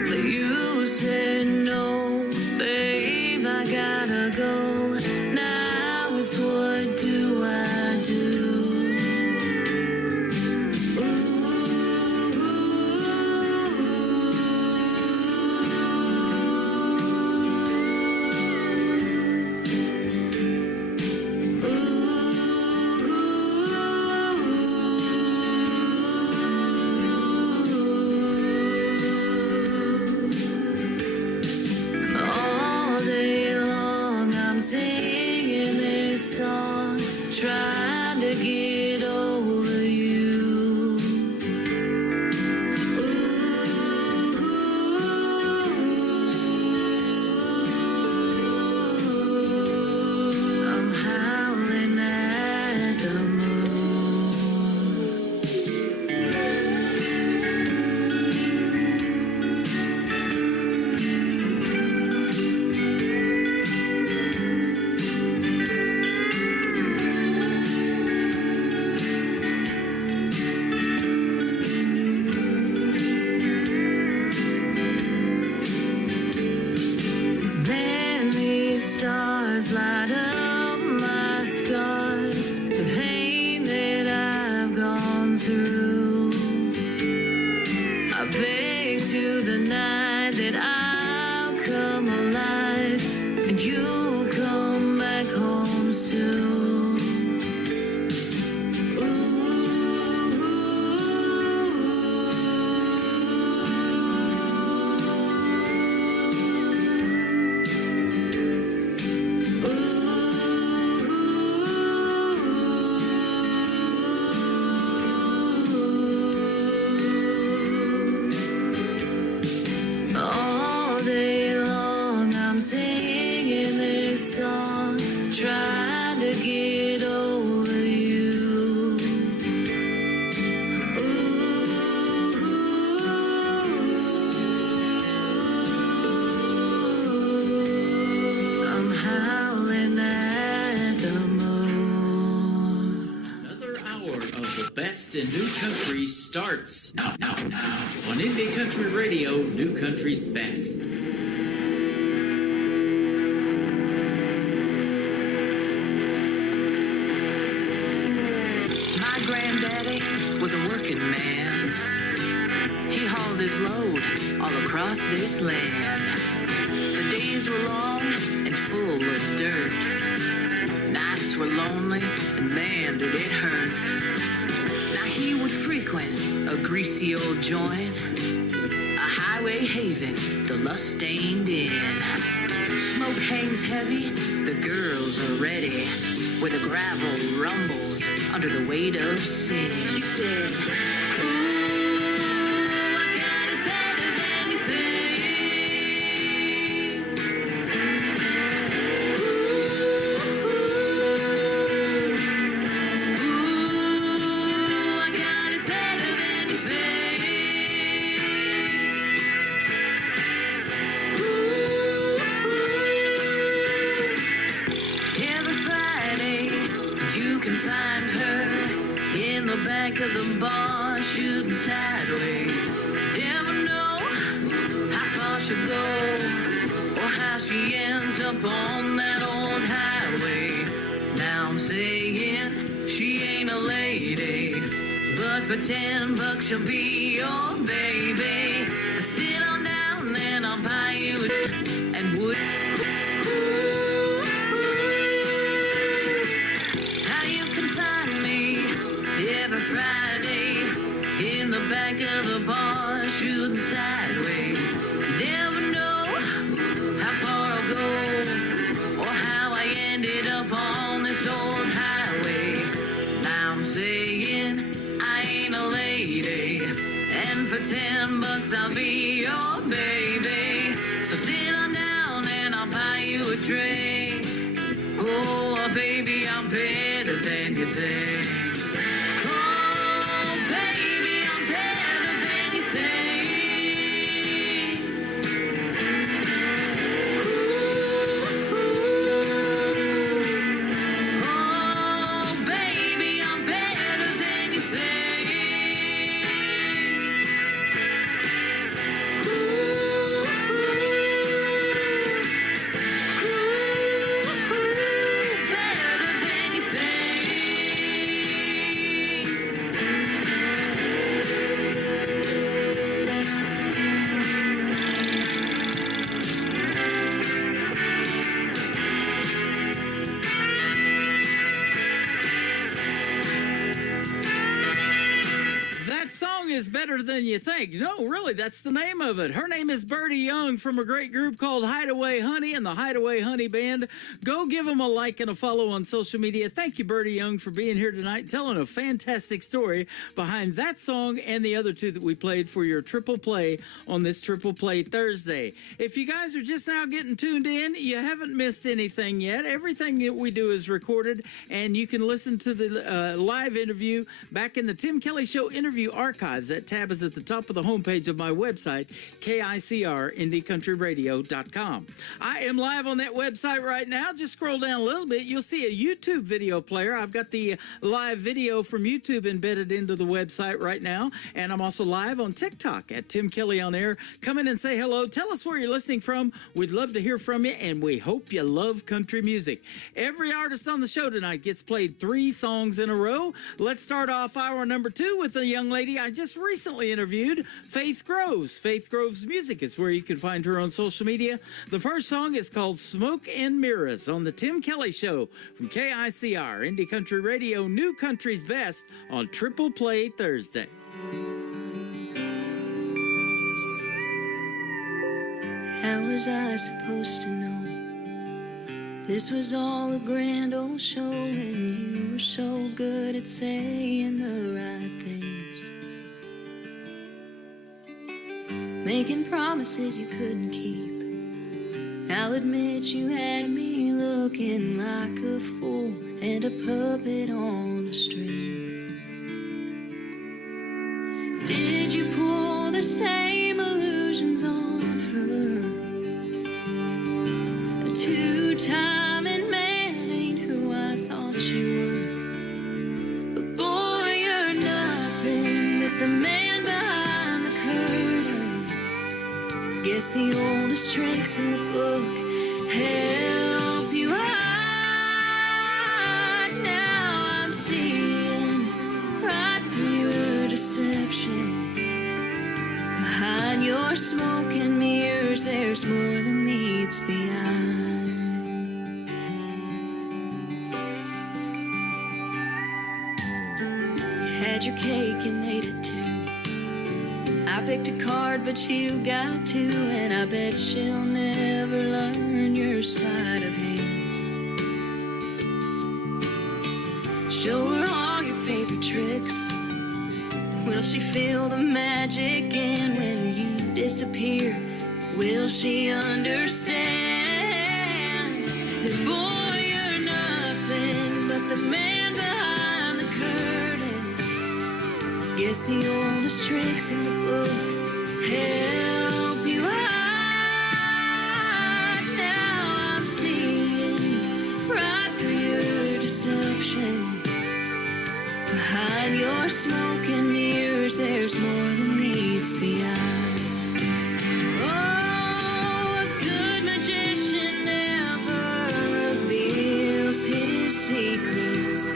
But you said no, babe, I gotta go. Now it's what do I do? Trying to get over you. I'm howling at the stars light up my scars, the pain that I've gone through. I beg to the night that I'll come alive and you'll come back home soon. All day long I'm singing this song, trying to get over you. I'm howling at the moon. Another hour of the best in new country starts now on Indie Country Radio, New Country's Best. My granddaddy was a working man. He hauled his load all across this land. The days were long and full of dirt. Nights were lonely and man did it hurt. Now he would frequent a greasy old joint, a highway haven, the lust-stained inn. Smoke hangs heavy, the girls are ready, where the gravel rumbles under the weight of sin. He said, ooh, I got it better than you think. Ooh, back of the bar, shooting sideways. Never know how far she'll go, or how she ends up on that old highway. Now I'm saying she ain't a lady, but for $10 she'll be your baby. Sit on down and I'll buy you and would. Now you can find me every Friday in the back of the bar, shooting sideways. Never know how far I'll go, or how I ended up on this old highway. Now I'm saying I ain't a lady, and for $10 I'll be your baby. So sit on down and I'll buy you a drink. Oh, baby, I'm better than you think. Oh, baby, I'm better than you think. Oh, baby, I'm better than you think. Better than you think. That song is better than you think. No, really, that's the name of it. Her name is Birdie Young from a great group called Hideaway Honey and the Hideaway Honey Band. Go give them a like and a follow on social media. Thank you, Birdie Young, for being here tonight, telling a fantastic story behind that song and the other two that we played for your Triple Play on this Triple Play Thursday. If you guys are just now getting tuned in, you haven't missed anything yet. Everything that we do is recorded, and you can listen to the live interview back in the Tim Kelly Show interview archives. That tab is at the top of the homepage of my website, KICRIndieCountryRadio.com. I am live on that website right now. Just scroll down a little bit. You'll see a YouTube video player. I've got the live video from YouTube embedded into the website right now, and I'm also live on TikTok at Tim Kelly on Air. Come in and say hello. Tell us where you're listening from. We'd love to hear from you, and we hope you love country music. Every artist on the show tonight gets played 3 songs in a row. Let's start off hour number 2 with a young lady I just recently interviewed, Faith Groves. Faith Groves Music is where you can find her on social media. The first song is called Smoke and Mirrors on the Tim Kelly Show from KICR, Indie Country Radio, New Country's Best on Triple Play Thursday. How was I supposed to know this was all a grand old show, and you were so good at saying the right things, making promises you couldn't keep. I'll admit you had me looking like a fool and a puppet on a string. Did you pull the same illusions on her? A two-timing man ain't who I thought you were. But boy, you're nothing but the man behind the curtain. Guess the oldest tricks in the book help you hide. Now I'm seeing right through your deception. Behind your smoke and mirrors, there's more than meets the eye. You had your cake and ate it too. I picked a card, but you got 2, and I bet she'll never learn your sleight of hand. Show her all your favorite tricks. Will she feel the magic? And when you disappear, will she understand that boy, you're nothing but the man behind the curtain? Guess the oldest tricks in the book help you hide. Now I'm seeing right through your deception. Behind Behind your smoke and mirrors, there's more than meets the eye. Oh, a good magician never reveals his secrets,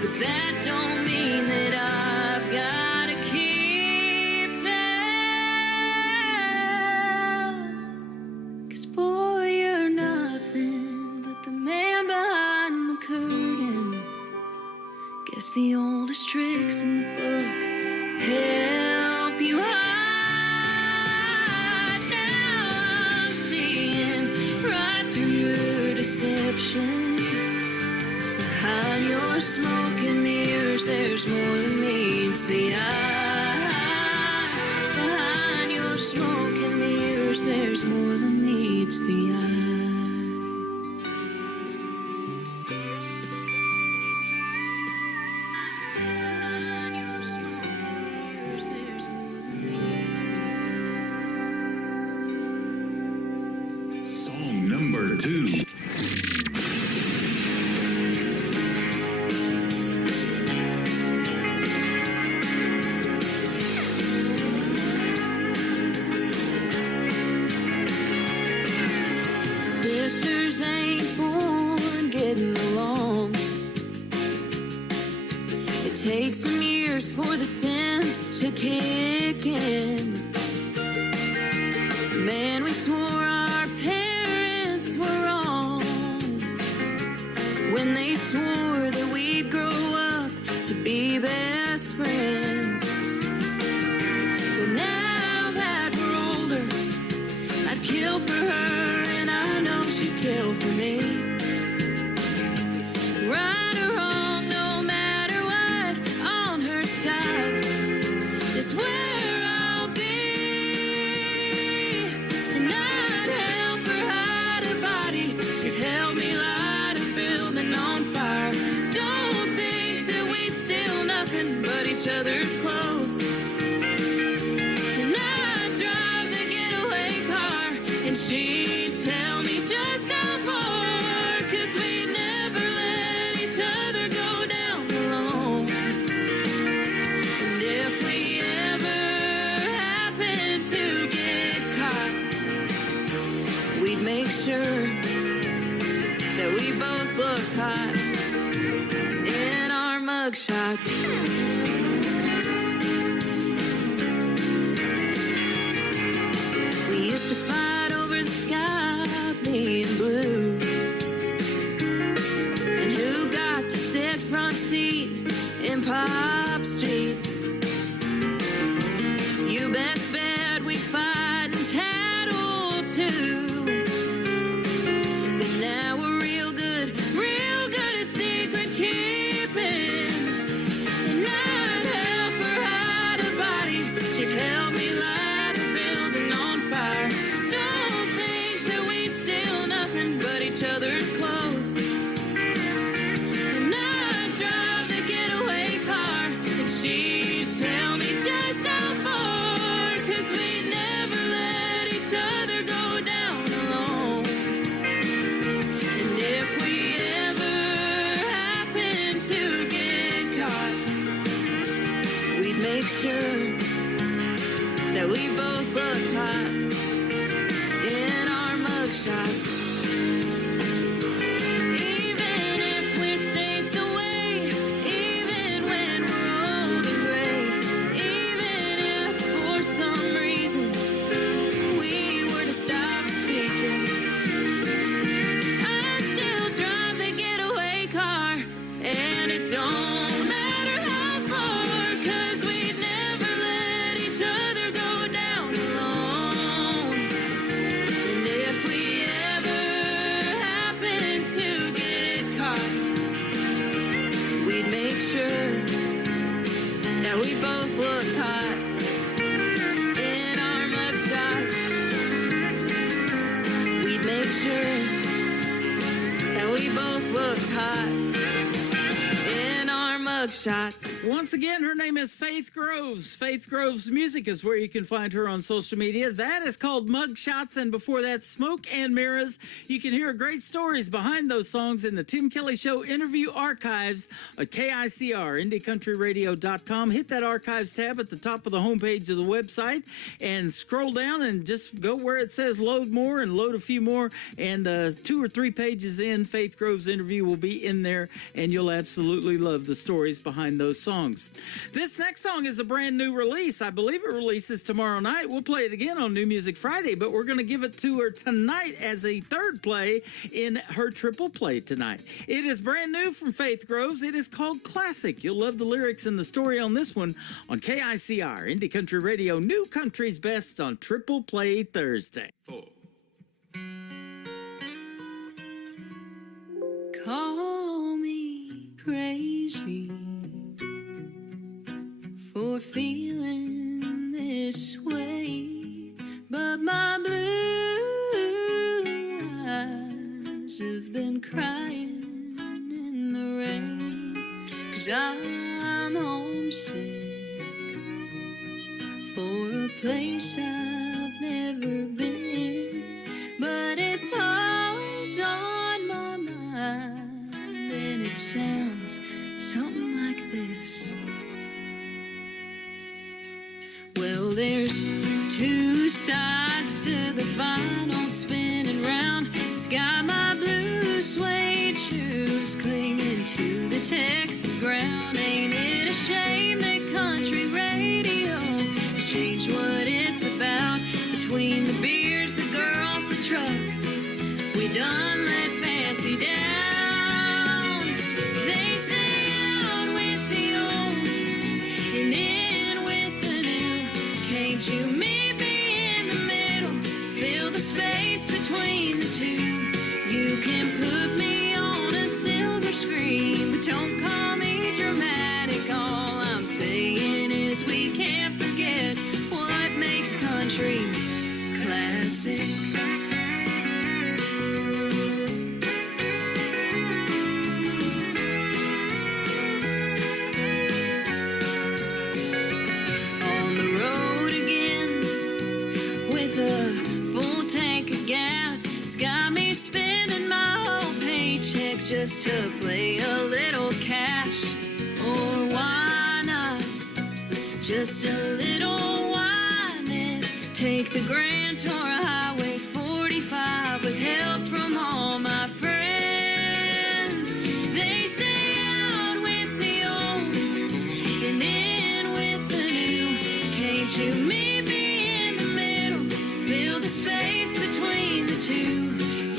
but that don't mean that I've got to keep them. 'Cause boy, you're nothing but the man behind the curtain. Guess the oldest tricks in the book help you hide. Now I'm seeing right through your deception. Behind your smoke and mirrors, there's more than meets the eye. Behind your smoke and mirrors, there's more than meets the eye. Behind your smoke and mirrors, there's more than meets the eye. Song number 2. Sisters ain't born getting along. It takes some years for the sense to kick in. Man, we swore our parents were wrong when they swore that we'd grow up to be best friends. But now that we're older, I'd kill for her, and I know she'd kill for me. Right or wrong, no matter what, on her side is where I'll be. And I'd help her hide her body, she'd help me light a building on fire. Don't think that we'd steal nothing but each other's clothes. And I'd drive the getaway car, and she'd tell me just how far, 'cause we'd never let each other go down alone. And if we ever happen to get caught, we'd make sure that we both looked hot in our mugshots. We used to fight over the sky being blue, and who got to sit front seat in Pop Street. You best bet we fight and tattle too. But now we're real good at secret keeping. And I'd help her hide her body, she'd help me light a building on fire. Don't think that we'd steal nothing but each other's clothes. And I'd drive the getaway car, and she'd tell me just how far, 'cause we'd never let each other go down alone. And if we ever happen to get caught, we'd make sure that we both looked hot in our mugshots. Even if we're states away, even when we're old and gray, even if for some reason we were to stop speaking, I'd still drive the getaway car, and it don't matter how far, 'cause we'd never let each other go down alone. And if we ever happen to get caught, we'd make sure that we both looked hot in our mugshots. We'd make sure that we both looked hot in our mugshots. mugshots. Once again, her name is Faith Groves. Faith Groves Music is where you can find her on social media. That is called Mugshots, and before that, Smoke and Mirrors. You can hear great stories behind those songs in the Tim Kelly Show interview archives at KICR, IndieCountryRadio.com. Hit that archives tab at the top of the homepage of the website and scroll down and just go where it says load more and load a few more. And 2 or 3 pages in, Faith Groves' interview will be in there, and you'll absolutely love the stories behind those songs. This next song is a brand new release. I believe it releases tomorrow night. We'll play it again on New Music Friday, but we're going to give it to her tonight as a third play in her triple play tonight. It is brand new from Faith Groves. It is called Classic. You'll love the lyrics and the story on this one on KICR, Indie Country Radio, New Country's Best on Triple Play Thursday. 4. Call me crazy for feeling this way, but my blue eyes have been crying in the rain, 'cause I'm homesick for a place I've never been, but it's always on my mind, and it sounds something like this. Well, there's 2 sides to the vinyl spinning round. It's got my blue suede shoes clinging to the Texas ground. Ain't it a shame that country radio has changed what it's about? Between the beers, the girls, the trucks, we done let fancy down. They say out with the old and in with the new. Can't you meet me in the middle? Fill the space between the two. You can put me on a silver screen, but don't call me dramatic. All I'm saying is we can't forget what makes country classic. On the road again with a full tank of gas. It's got me spending my whole paycheck just to play a little cash. Or why not just a little whine it? Take the Grand Tour Highway 45 with help from all my friends. They say out with the old and in with the new. Can't you meet me in the middle? Fill the space between the two.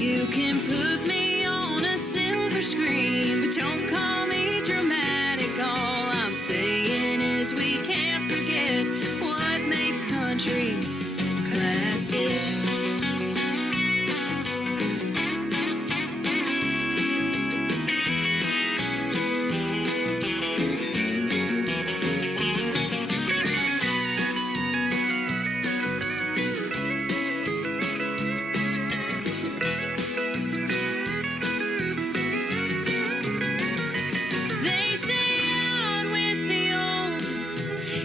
You can put me on a silver screen, but don't call me dramatic. All I'm saying is we can't forget what makes country classic. They say out with the old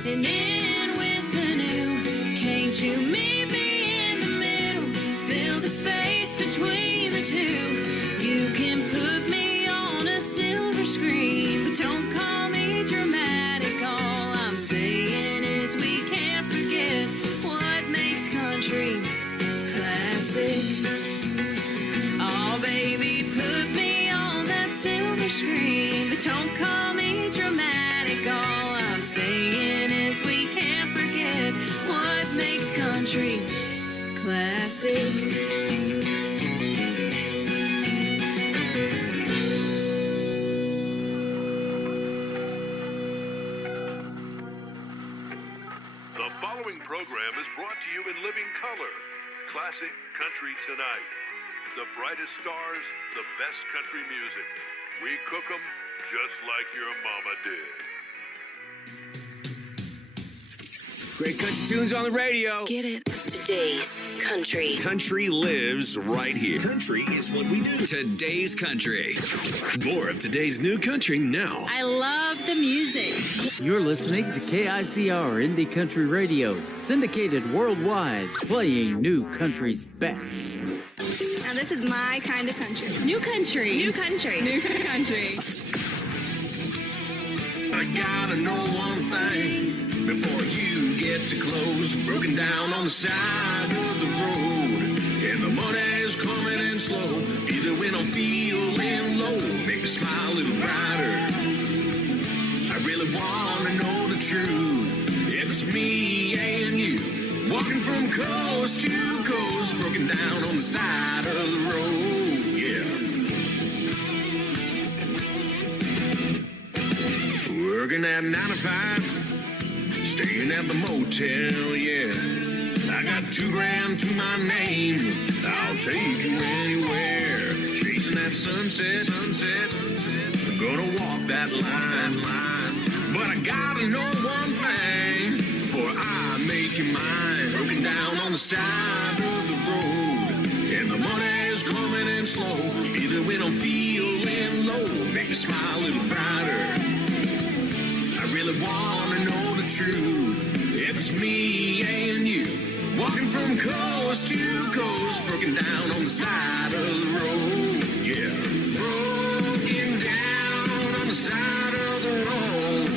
and in with the new. Can't you meet me in the middle? Fill the space between the two. You can put me on a silver screen, but don't call me dramatic. All I'm saying is we can't forget what makes country classic. Oh, baby, put me on that silver screen, but don't call me dramatic. All I'm saying is we can't forget what makes country classic. The following program is brought to you in living color. Classic Country Tonight. The brightest stars, the best country music. We cook 'em just like your mama did. Great country tunes on the radio. Get it? Today's country. Country lives right here. Country is what we do. Today's Country. More of today's new country now. I love the music. You're listening to KICR Indie Country Radio, syndicated worldwide, playing new country's best. Now this is my kind of country. New country. New country. New country. I gotta know one thing before you get too close. Broken down on the side of the road, and the money's coming in slow. Either when I'm feeling low, make me smile a little brighter. I really wanna know the truth. If it's me and you, walking from coast to coast, broken down on the side of the road, yeah. Working at 9 to 5, staying at the motel, yeah. I got $2,000 to my name, I'll take you anywhere. Chasing that sunset, I'm gonna walk that line. But I gotta know one thing before I make you mine. Broken down on the side of the road, and the money's coming in slow. Either when I'm feeling low, make me smile a little brighter. I really wanna know the truth. If it's me and you, walking from coast to coast, broken down on the side of the road, yeah. Broken down on the side of the road,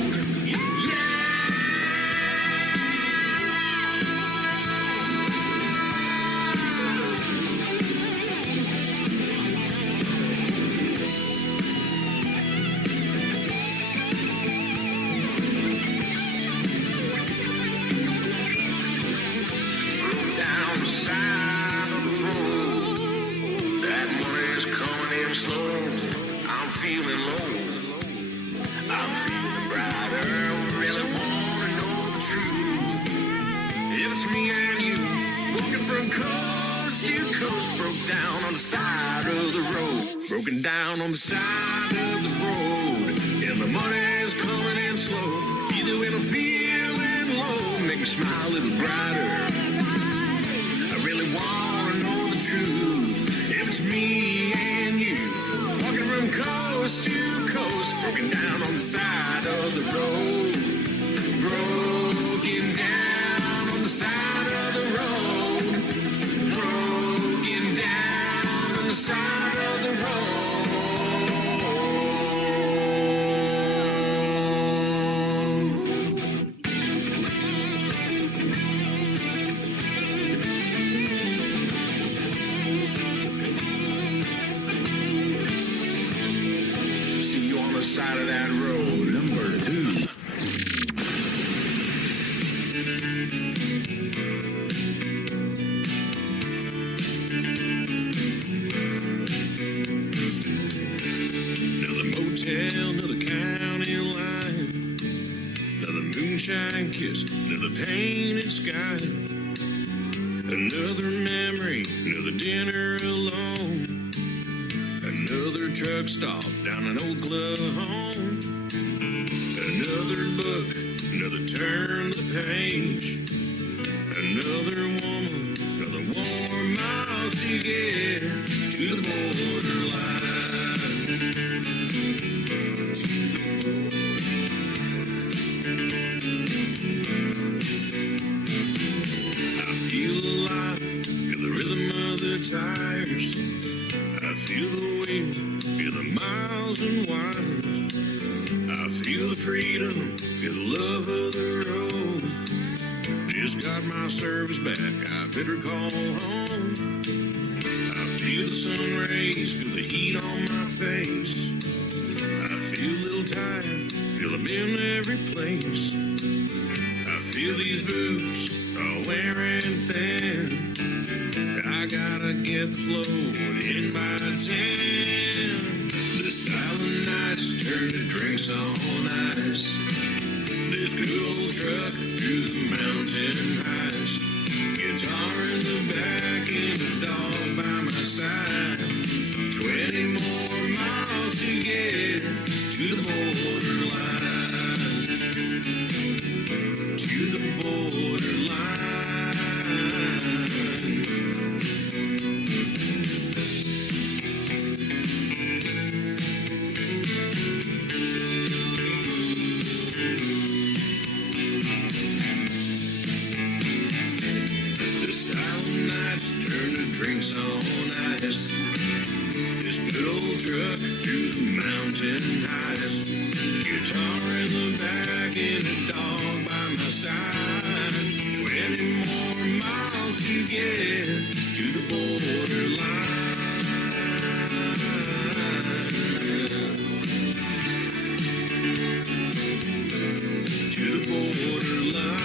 feeling low, I'm feeling brighter. Really wanna know the truth. If it's me and you, walking from coast to coast, broke down on the side of the road, broken down on the side of the road, and the money's coming in slow. Either way I'm feeling low, make me smile a little brighter. I really wanna know the truth. If it's me and you, walking from coast to coast, broken down on the side of the road, broken down on the side of the road, broken down on the side of the road. Side of that road. Number 2. Another motel, another county line, another moonshine kiss, another painted sky, another memory, another dinner alone. Another truck stop down an Oklahoma. Another book, another turn the page. Another woman, another warm miles to get to the borderline. To the borderline. I feel alive, feel the rhythm of the tires. I feel the wind, feel the miles and wires. I feel the freedom, feel the love of the road. Just got my service back, I better call home. I feel the sun rays, feel the heat on my face. I feel a little tired, feel I'm in every place. I feel these boots are wearing thin. I gotta get this load in by 10. The silent nights turn to drinks on ice. This good old truck through the mountain heights. Guitar in the back and a dog by my side. 20 more miles to get to the borderline. To the borderline. brakes on ice. This good old truck through the mountain heights. Guitar in the back and a dog by my side. 20 more miles to get to the borderline. To the borderline.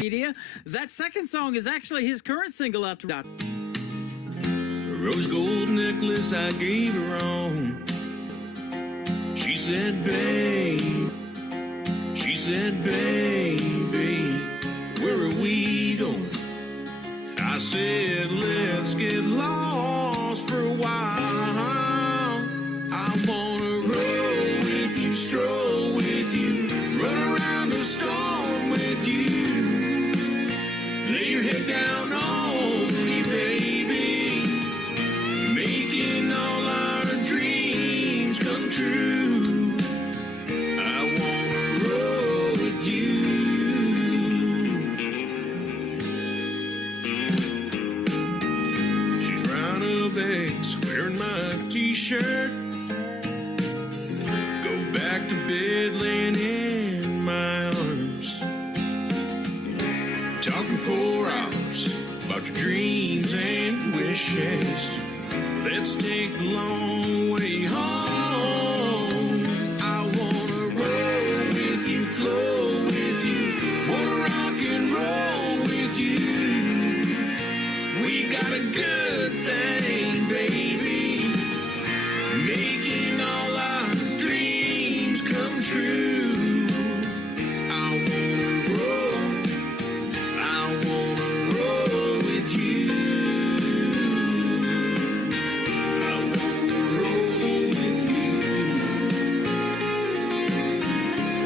Media. That second song is actually his current single out to A rose gold necklace I gave her on. She said, babe. She said, baby, where are we going? I said, let's get lost for a while. I wanna roll with you, stroll with you, run around the storm with you. Lay your head down on me, baby, making all our dreams come true. I wanna roll with you. She's round up eggs, wearing my t-shirt. Go back to bed, laying in my arms. Talking for hours about your dreams and wishes. Let's take the long way home. I wanna roll with you, flow with you, wanna rock and roll with you. We got a good thing, baby, making all our dreams come true. I wanna roll with you. I wanna roll with you. I wanna roll with you.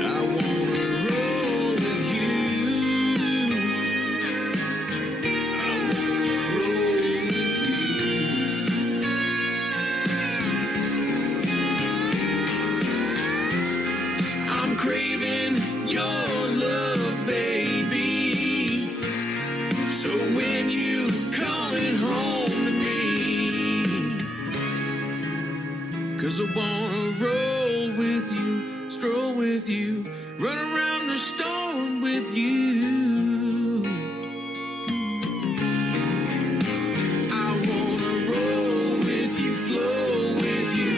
I wanna roll with you. I'm craving your love, baby. So when you coming home to me, 'cause I wanna roll with you, stroll with you, run around the storm with you. I wanna roll with you, flow with you,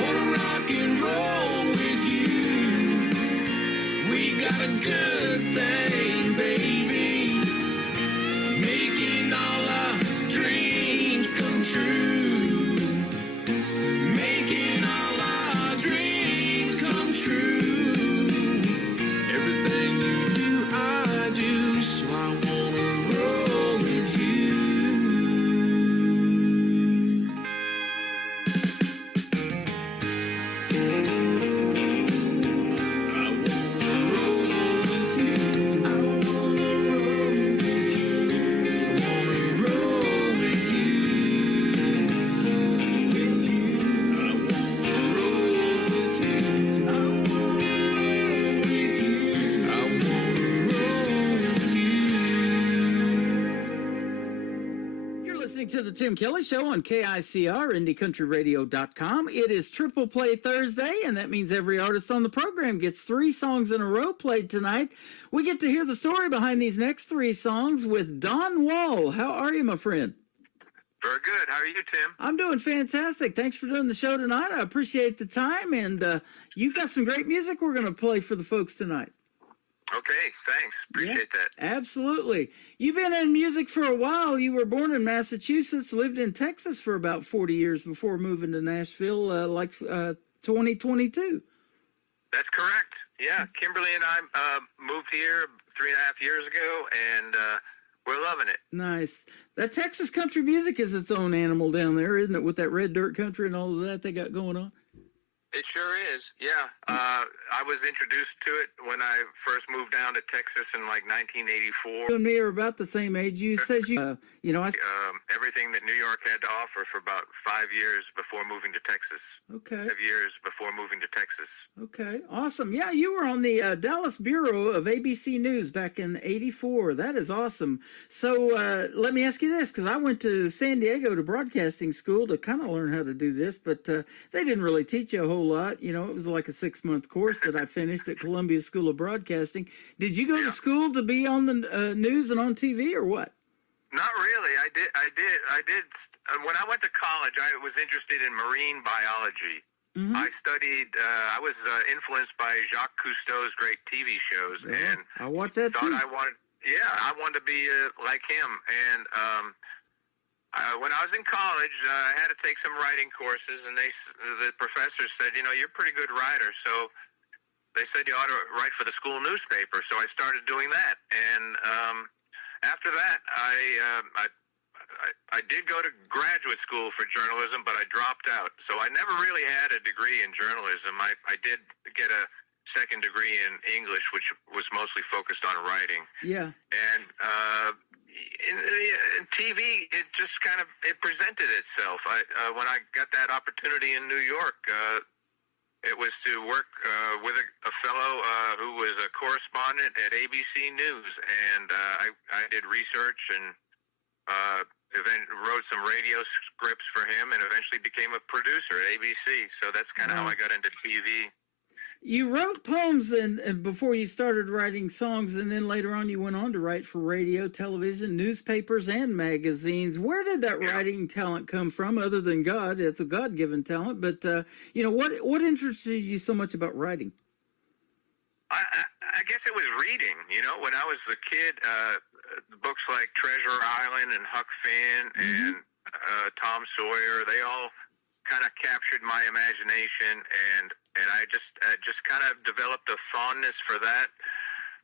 wanna rock and roll with you. We got a good thing, baby, making all our dreams come true. Making all our dreams come true. Everything you do, I do. So I wanna roll with you. I wanna roll with you. I wanna roll with you. I wanna roll with you. With you. I wanna roll with you. I wanna roll with you. I wanna roll with you. You're listening to the Tim Kelly Show on KICR, IndieCountryRadio.com. It is Triple Play Thursday, and that means every artist on the program gets 3 songs in a row played tonight. We get to hear the story behind these next 3 songs with Don Wall. How are you, my friend? Very good. How are you, Tim? I'm doing fantastic. Thanks for doing the show tonight. I appreciate the time, and you've got some great music we're going to play for the folks tonight. Okay, thanks. Appreciate that. Absolutely. You've been in music for a while. You were born in Massachusetts, lived in Texas for about 40 years before moving to Nashville, 2022. That's correct. Yeah, Kimberly and I moved here 3.5 years ago, and we're loving it. Nice. That Texas country music is its own animal down there, isn't it? With that red dirt country and all of that they got going on. It sure is. Yeah. I was introduced to it when I first moved down to Texas in like 1984. You and me are about the same age. You says you know, everything that New York had to offer for about 5 years before moving to Texas. Okay. 5 years before moving to Texas. Okay, awesome. Yeah, you were on the Dallas Bureau of ABC News back in '84. That is awesome. So let me ask you this, because I went to San Diego to broadcasting school to kind of learn how to do this, but they didn't really teach you a whole lot. You know, it was like a 6-month course that I finished at Columbia School of Broadcasting. Did you go to school to be on the news and on TV, or what? Not really. I did. When I went to college, I was interested in marine biology. Mm-hmm. I studied. I was influenced by Jacques Cousteau's great TV shows, and I watched that thought too. I wanted to be like him. And when I was in college, I had to take some writing courses, and the professor said, you know, you're a pretty good writer, so they said you ought to write for the school newspaper. So I started doing that, and after that, I did go to graduate school for journalism, but I dropped out. So I never really had a degree in journalism. I did get a second degree in English, which was mostly focused on writing. Yeah. And in TV, it just it presented itself. When I got that opportunity in New York, it was to work with a fellow who was a correspondent at ABC News, and I did research and wrote some radio scripts for him, and eventually became a producer at ABC. So that's kind of how I got into TV. You wrote poems and before you started writing songs, and then later on you went on to write for radio, television, newspapers, and magazines. Where did that writing talent come from, other than God? It's a God-given talent, but you know, what interested you so much about writing? I guess it was reading. You know, when I was a kid, books like Treasure Island and Huck Finn and Tom Sawyer, they all kind of captured my imagination, and I just kind of developed a fondness for that.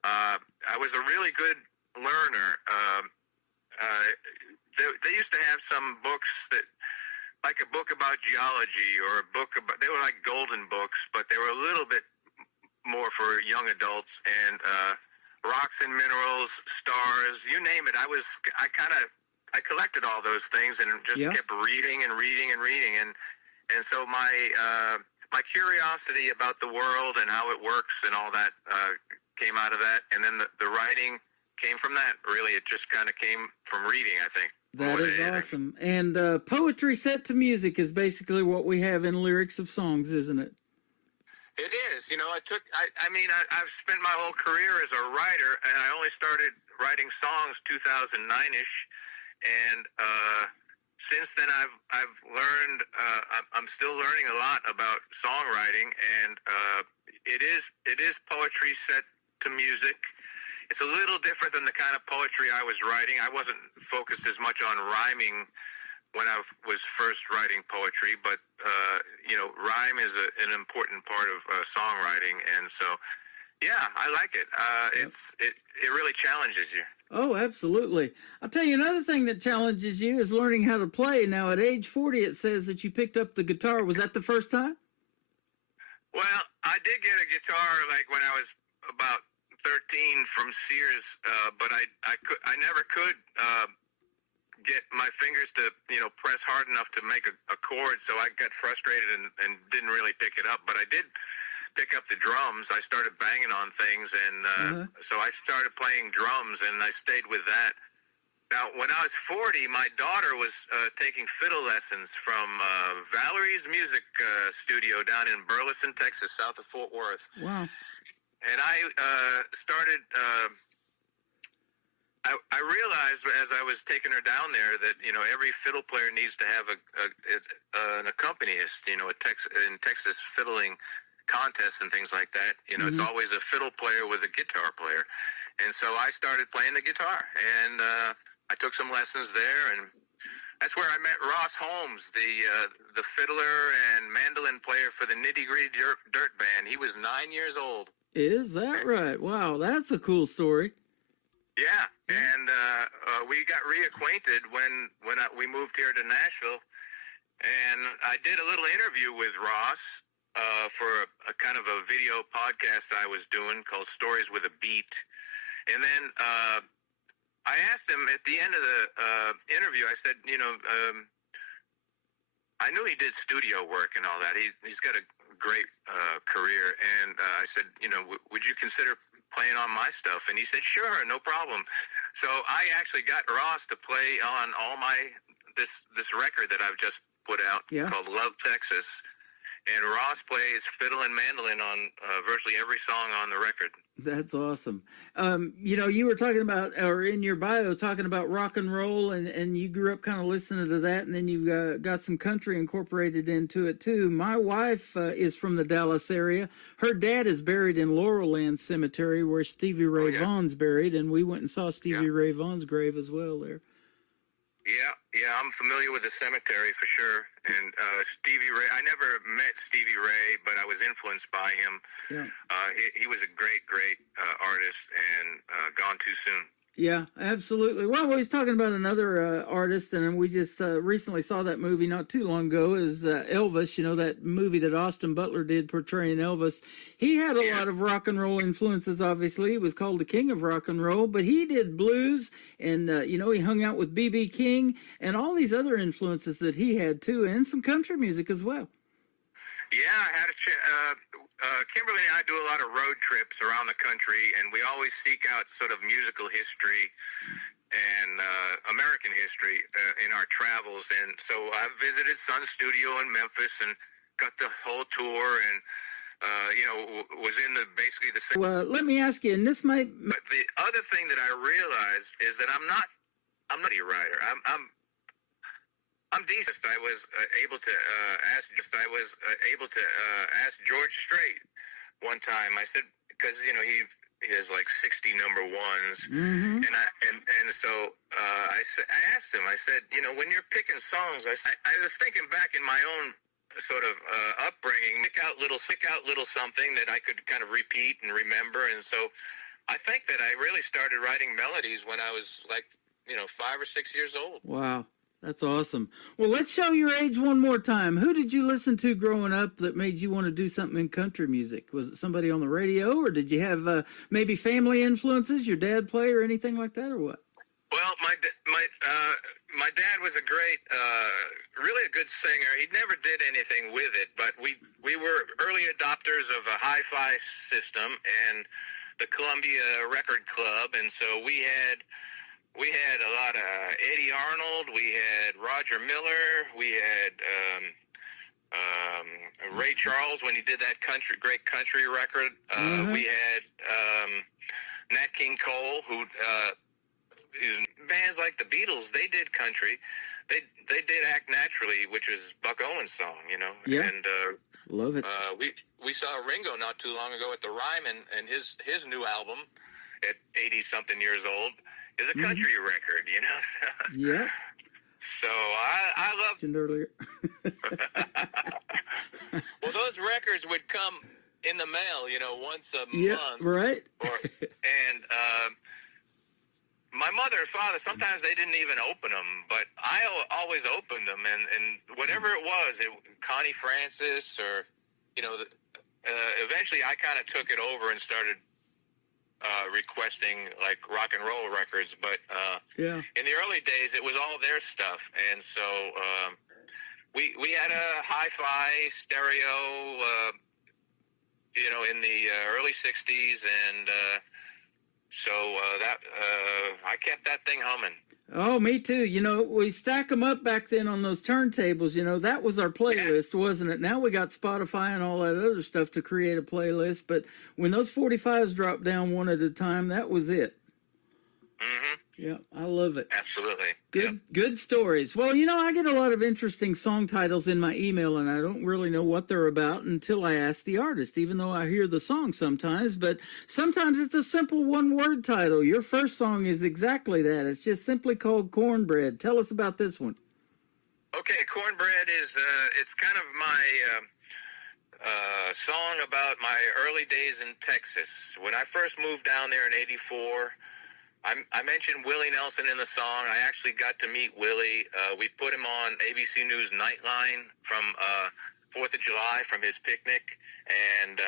I was a really good learner. They used to have some books that, like a book about geology, or a book about, they were like golden books, but they were a little bit more for young adults, and rocks and minerals, stars, you name it. I collected all those things and just kept reading and reading and reading, and so my curiosity about the world and how it works and all that came out of that, and then the writing came from that. Really, it just kind of came from reading, I think. That is awesome. And poetry set to music is basically what we have in lyrics of songs, isn't it? It is. You know, I've spent my whole career as a writer, and I only started writing songs 2009-ish, and since then I've learned, I'm still learning a lot about songwriting, and it is poetry set to music. It's a little different than the kind of poetry I was writing. I wasn't focused as much on rhyming when I was first writing poetry, but you know, rhyme is an important part of songwriting, and so yeah, I like it. It really challenges you. Oh, absolutely. I'll tell you another thing that challenges you is learning how to play. Now, at age 40, it says that you picked up the guitar. Was that the first time? Well, I did get a guitar like when I was about 13 from Sears, but I never could get my fingers to, you know, press hard enough to make a chord, so I got frustrated and didn't really pick it up. But I did pick up the drums. I started banging on things, and so I started playing drums, and I stayed with that. Now, when I was 40, my daughter was taking fiddle lessons from Valerie's Music Studio down in Burleson, Texas, south of Fort Worth. Wow. And I started... I realized as I was taking her down there that, you know, every fiddle player needs to have an accompanist, you know, in Texas fiddling contests and things like that. You know, it's always a fiddle player with a guitar player. And so I started playing the guitar, and I took some lessons there, and that's where I met Ross Holmes, the fiddler and mandolin player for the Nitty Gritty Dirt Band. He was 9 years old. Is that right? Wow, that's a cool story. Yeah, and we got reacquainted when we moved here to Nashville, and I did a little interview with Ross, for a kind of a video podcast I was doing called Stories with a Beat. And then I asked him at the end of the interview, I said, I knew he did studio work and all that. He's got a great career. And I said, would you consider playing on my stuff? And he said, sure, no problem. So I actually got Ross to play on all this record that I've just put out called Love Texas. And Ross plays fiddle and mandolin on virtually every song on the record. That's awesome. You were talking about, or in your bio, talking about rock and roll, and you grew up kind of listening to that, and then you got some country incorporated into it too. My wife is from the Dallas area. Her dad is buried in Laurelland Cemetery, where Stevie Ray Vaughan's buried, and we went and saw Stevie Ray Vaughan's grave as well there. Yeah, I'm familiar with the cemetery for sure. And Stevie Ray, I never met Stevie Ray, but I was influenced by him. Yeah. He was a great artist and gone too soon. Yeah, absolutely. Well, we was talking about another artist, and we just recently saw that movie not too long ago, is Elvis, that movie that Austin Butler did portraying Elvis. He had a lot of rock and roll influences, obviously. He was called the king of rock and roll, but he did blues, and, he hung out with B.B. King and all these other influences that he had, too, and some country music as well. Yeah, I had Kimberly and I do a lot of road trips around the country, and we always seek out sort of musical history and American history in our travels. And so I visited Sun Studio in Memphis and got the whole tour, and was in basically the same. Well, let me ask you, and this might. But the other thing that I realized is that I'm not a writer. I'm decent. I was able to ask George Strait one time. I said, because he has like 60 number ones, and so I asked him. I said, when you're picking songs, I was thinking back in my own sort of upbringing, pick out little something that I could kind of repeat and remember, and so I think that I really started writing melodies when I was like 5 or 6 years old. Wow. That's awesome. Well, let's show your age one more time. Who did you listen to growing up that made you want to do something in country music? Was it somebody on the radio, or did you have maybe family influences, your dad play or anything like that, or what? Well, my dad was a great, really a good singer. He never did anything with it, but we were early adopters of a hi-fi system and the Columbia Record Club, and so we had a lot of Eddie Arnold, we had Roger Miller, we had Ray Charles when he did that great country record. We had Nat King Cole, who bands like the Beatles, they did country. They did Act Naturally, which is Buck Owens' song, Yeah. And love it. We saw Ringo not too long ago at the Ryman, and his new album at 80-something years old is a country record, Yeah. So I love earlier. Well, those records would come in the mail, once a month. Right. And my mother and father, sometimes they didn't even open them, but I always opened them, and whatever it was, Connie Francis or, eventually I kind of took it over and started requesting like rock and roll records, but in the early days it was all their stuff, and so we had a hi-fi stereo in the early 60s, and so that I kept that thing humming. Oh, me too. We stack them up back then on those turntables. That was our playlist, wasn't it? Now we got Spotify and all that other stuff to create a playlist. But when those 45s dropped down one at a time, that was it. Yeah, I love it. Absolutely. Good stories. Well, I get a lot of interesting song titles in my email, and I don't really know what they're about until I ask the artist, even though I hear the song sometimes. But sometimes it's a simple one-word title. Your first song is exactly that. It's just simply called Cornbread. Tell us about this one. Okay, Cornbread is it's kind of my song about my early days in Texas. When I first moved down there in '84, I mentioned Willie Nelson in the song. I actually got to meet Willie. We put him on ABC News Nightline from 4th of July from his picnic, and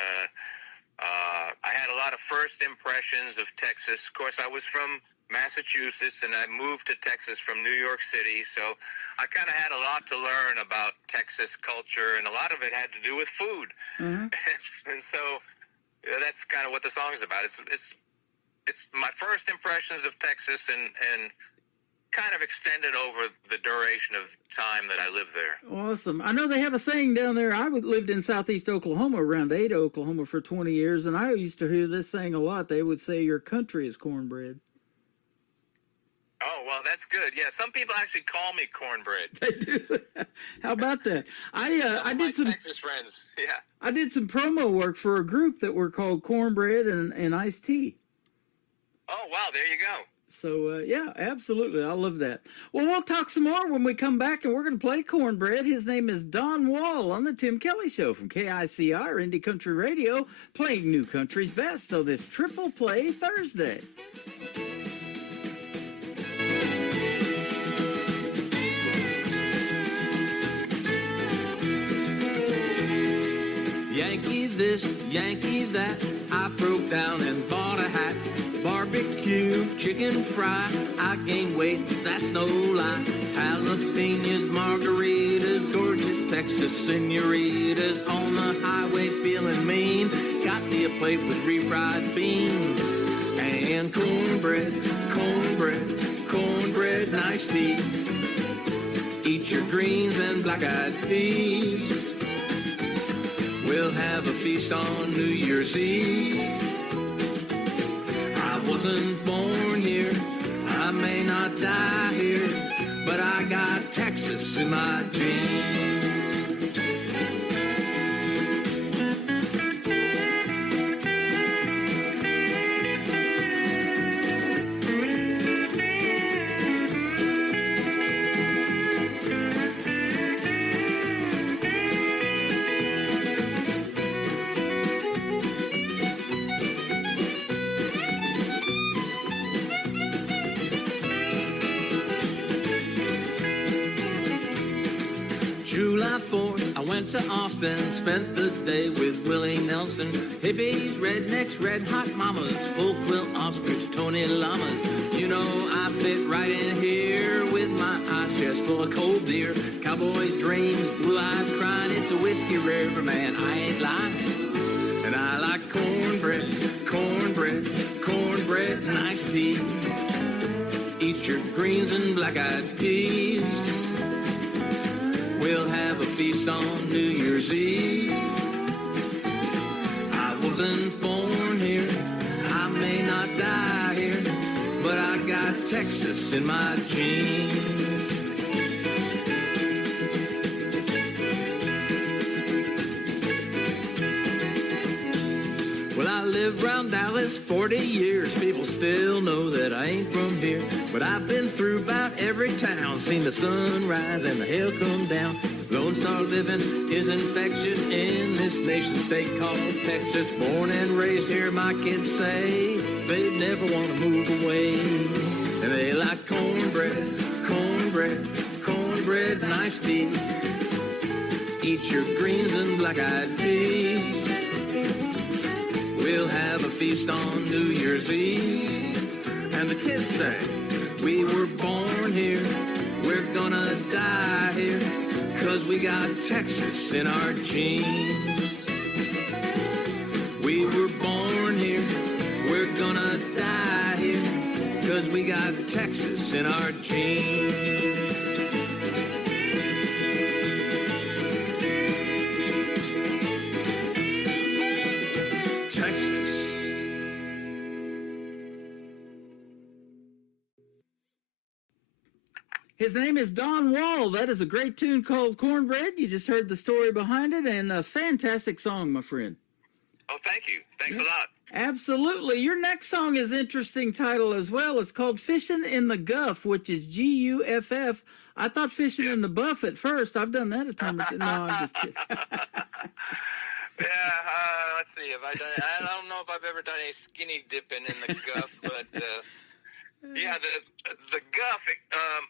I had a lot of first impressions of Texas. Of course, I was from Massachusetts, and I moved to Texas from New York City, so I kind of had a lot to learn about Texas culture, and a lot of it had to do with food. Mm-hmm. And so that's kind of what the song is about. It's my first impressions of Texas, and kind of extended over the duration of time that I lived there. Awesome. I know they have a saying down there. I lived in southeast Oklahoma, around Ada, Oklahoma, for 20 years, and I used to hear this saying a lot. They would say, your country is cornbread. Oh, well, that's good. Yeah, some people actually call me cornbread. They do. How about that? I did some Texas friends. Yeah. I did some promo work for a group that were called Cornbread and Iced Tea. Oh, wow, there you go. So, yeah, absolutely. I love that. Well, we'll talk some more when we come back, and we're going to play Cornbread. His name is Don Wall on the Tim Kelly Show from KICR, Indie Country Radio, playing new country's best. So this Triple Play Thursday. Yankee this, Yankee that, I broke down and bought a hat. Barbecue, chicken fry, I gained weight, that's no lie. Jalapenos, margaritas, gorgeous Texas senoritas. On the highway feeling mean, got me a plate with refried beans. And cornbread, cornbread, cornbread, and iced tea. Eat your greens and black-eyed peas. We'll have a feast on New Year's Eve. I wasn't born here, I may not die here, but I got Texas in my genes. July 4th, I went to Austin, spent the day with Willie Nelson. Hippies, rednecks, red hot mamas, full quilt ostrich, Tony llamas. You know I fit right in here with my ice chest full of cold beer. Cowboy dreams, blue eyes crying, it's a whiskey river, man, I ain't lying. And I like cornbread, cornbread, cornbread and iced tea. Eat your greens and black-eyed peas. We'll have a feast on New Year's Eve. I wasn't born here, I may not die here, but I got Texas in my genes. Well, I lived round Dallas 40 years. People still know that I ain't from here. But I've been through about every town, seen the sun rise and the hell come down. Lone Star living is infectious in this nation state called Texas. Born and raised here, my kids say they never want to move away. And they like cornbread, cornbread, cornbread and iced tea. Eat your greens and black-eyed peas. We'll have a feast on New Year's Eve. And the kids say, we were born here, we're gonna die here, 'cause we got Texas in our genes. We were born here, we're gonna die here, 'cause we got Texas in our genes. His name is Don Wall. That is a great tune called Cornbread. You just heard the story behind it, and a fantastic song, my friend. Oh, thank you. Thanks a lot. Absolutely. Your next song is interesting title as well. It's called Fishing in the Guff, which is Guff. I thought Fishing in the Buff at first. I've done that a time or two. No, I'm just kidding. Yeah, let's see. I don't know if I've ever done any skinny dipping in the guff, but Yeah, the guff.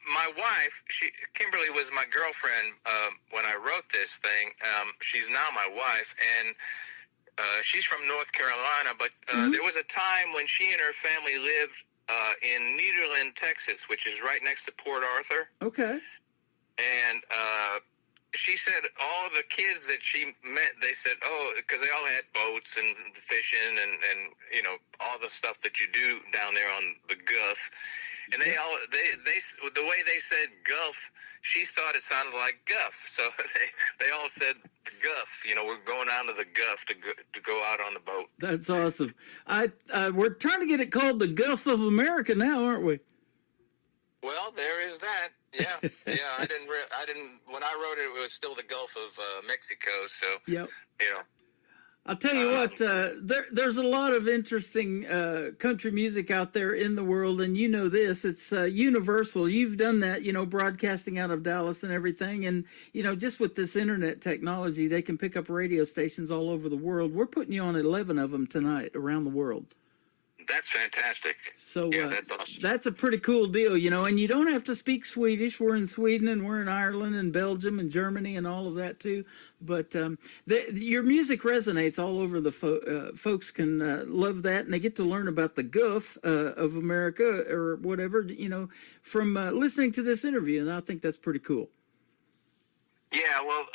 My wife, Kimberly, was my girlfriend when I wrote this thing. She's now my wife, and she's from North Carolina. But there was a time when she and her family lived in Nederland, Texas, which is right next to Port Arthur. Okay. And she said all the kids that she met, they said, oh, because they all had boats and fishing and you know, all the stuff that you do down there on the Gulf. And they the way they said Gulf, she thought it sounded like Guff. So they all said Guff. You know, we're going down to the Gulf to go out on the boat. That's awesome. We're trying to get it called the Gulf of America now, aren't we? Well, there is that. Yeah, yeah. I didn't. When I wrote it, it was still the Gulf of Mexico. So, yep. You know. I'll tell you what. There's a lot of interesting country music out there in the world, and you know this. It's universal. You've done that, you know, broadcasting out of Dallas and everything, and you know, just with this internet technology, they can pick up radio stations all over the world. We're putting you on 11 of them tonight around the world. That's fantastic. So yeah, that's awesome. That's a pretty cool deal, you know, and you don't have to speak Swedish. We're in Sweden and we're in Ireland and Belgium and Germany and all of that too. But your music resonates all over the folks can love that, and they get to learn about the Gulf of America or whatever, you know, from listening to this interview, and I think that's pretty cool. Yeah, well,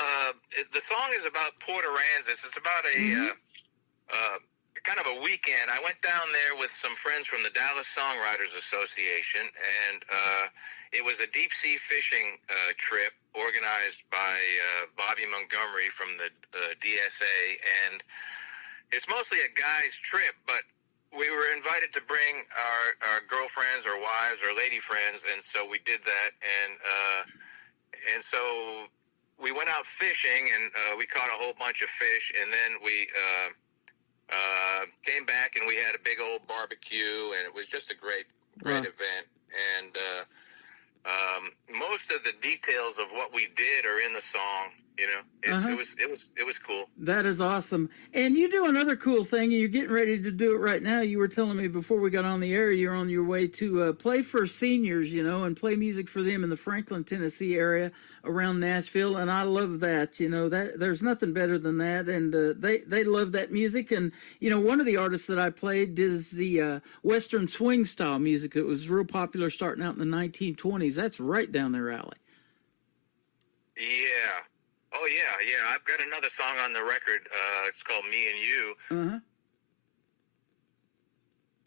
the song is about Port Aransas. It's about a kind of a weekend. I went down there with some friends from the Dallas Songwriters Association, and it was a deep sea fishing trip organized by Bobby Montgomery from the DSA, and it's mostly a guy's trip, but we were invited to bring our girlfriends or wives or lady friends, and so we did that, and so we went out fishing, and we caught a whole bunch of fish, and then we came back and we had a big old barbecue, and it was just a great event. And most of the details of what we did are in the song. You know, it was cool. That is awesome. And you do another cool thing, and you're getting ready to do it right now. You were telling me before we got on the air, you're on your way to play for seniors, you know, and play music for them in the Franklin, Tennessee area around Nashville. And I love that, you know, that there's nothing better than that. And they love that music. And, you know, one of the artists that I played is the Western swing style music. It was real popular starting out in the 1920s. That's right down their alley. Yeah. Oh, yeah. I've got another song on the record. It's called Me and You.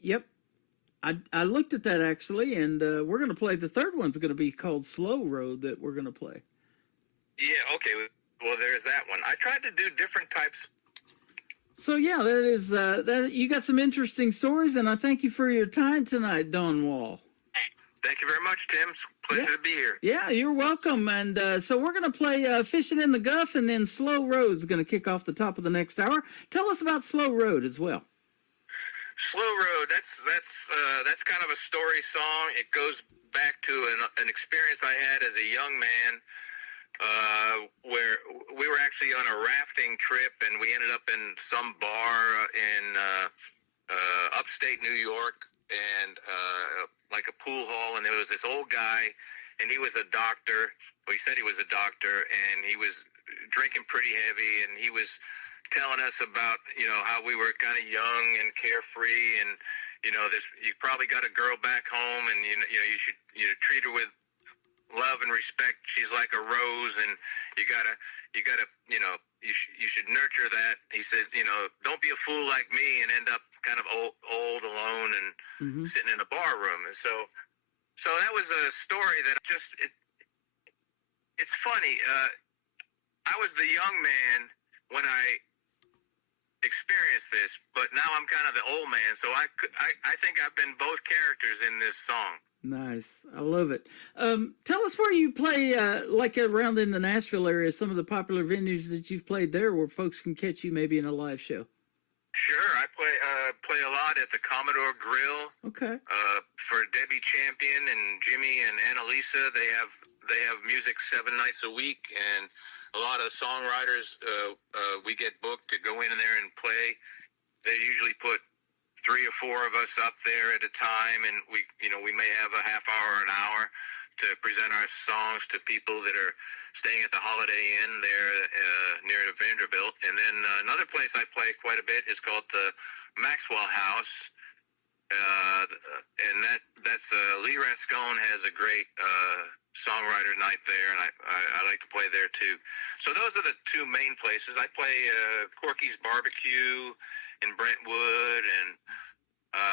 Yep. I looked at that, actually, and we're going to play. The third one's going to be called Slow Road that we're going to play. Yeah, okay. Well, there's that one. I tried to do different types. So, yeah, that is that. You got some interesting stories, and I thank you for your time tonight, Don Wall. Thank you very much, Tim. It's a pleasure to be here. Yeah, you're welcome. And so we're going to play Fishing in the Gulf, and then Slow Road is going to kick off the top of the next hour. Tell us about Slow Road as well. Slow Road, that's kind of a story song. It goes back to an experience I had as a young man where we were actually on a rafting trip, and we ended up in some bar in upstate New York, and like a pool hall, and there was this old guy, and he was a doctor. Well, he said he was a doctor, and he was drinking pretty heavy, and he was telling us about, you know, how we were kind of young and carefree, and, you know, you probably got a girl back home, and you know you should treat her with love and respect. She's like a rose, and you gotta you know, you should nurture that. He said, you know, don't be a fool like me and end up kind of old alone and sitting in a bar room. And so that was a story that it's funny. I was the young man when I experienced this, but now I'm kind of the old man. So I think I've been both characters in this song. Nice. I love it. Tell us where you play, like around in the Nashville area, some of the popular venues that you've played there where folks can catch you maybe in a live show. Sure. I play a lot at the Commodore Grill. Okay. For Debbie Champion and Jimmy and Annalisa, they have music 7 nights a week, and a lot of songwriters, we get booked to go in there and play. They usually put 3 or 4 of us up there at a time, and we may have a half hour or an hour to present our songs to people that are staying at the Holiday Inn there near Vanderbilt. And then another place I play quite a bit is called the Maxwell House, and that's Lee Rascone has a great songwriter night there, and I like to play there too. So those are the 2 main places. I play Corky's Barbecue in Brentwood, and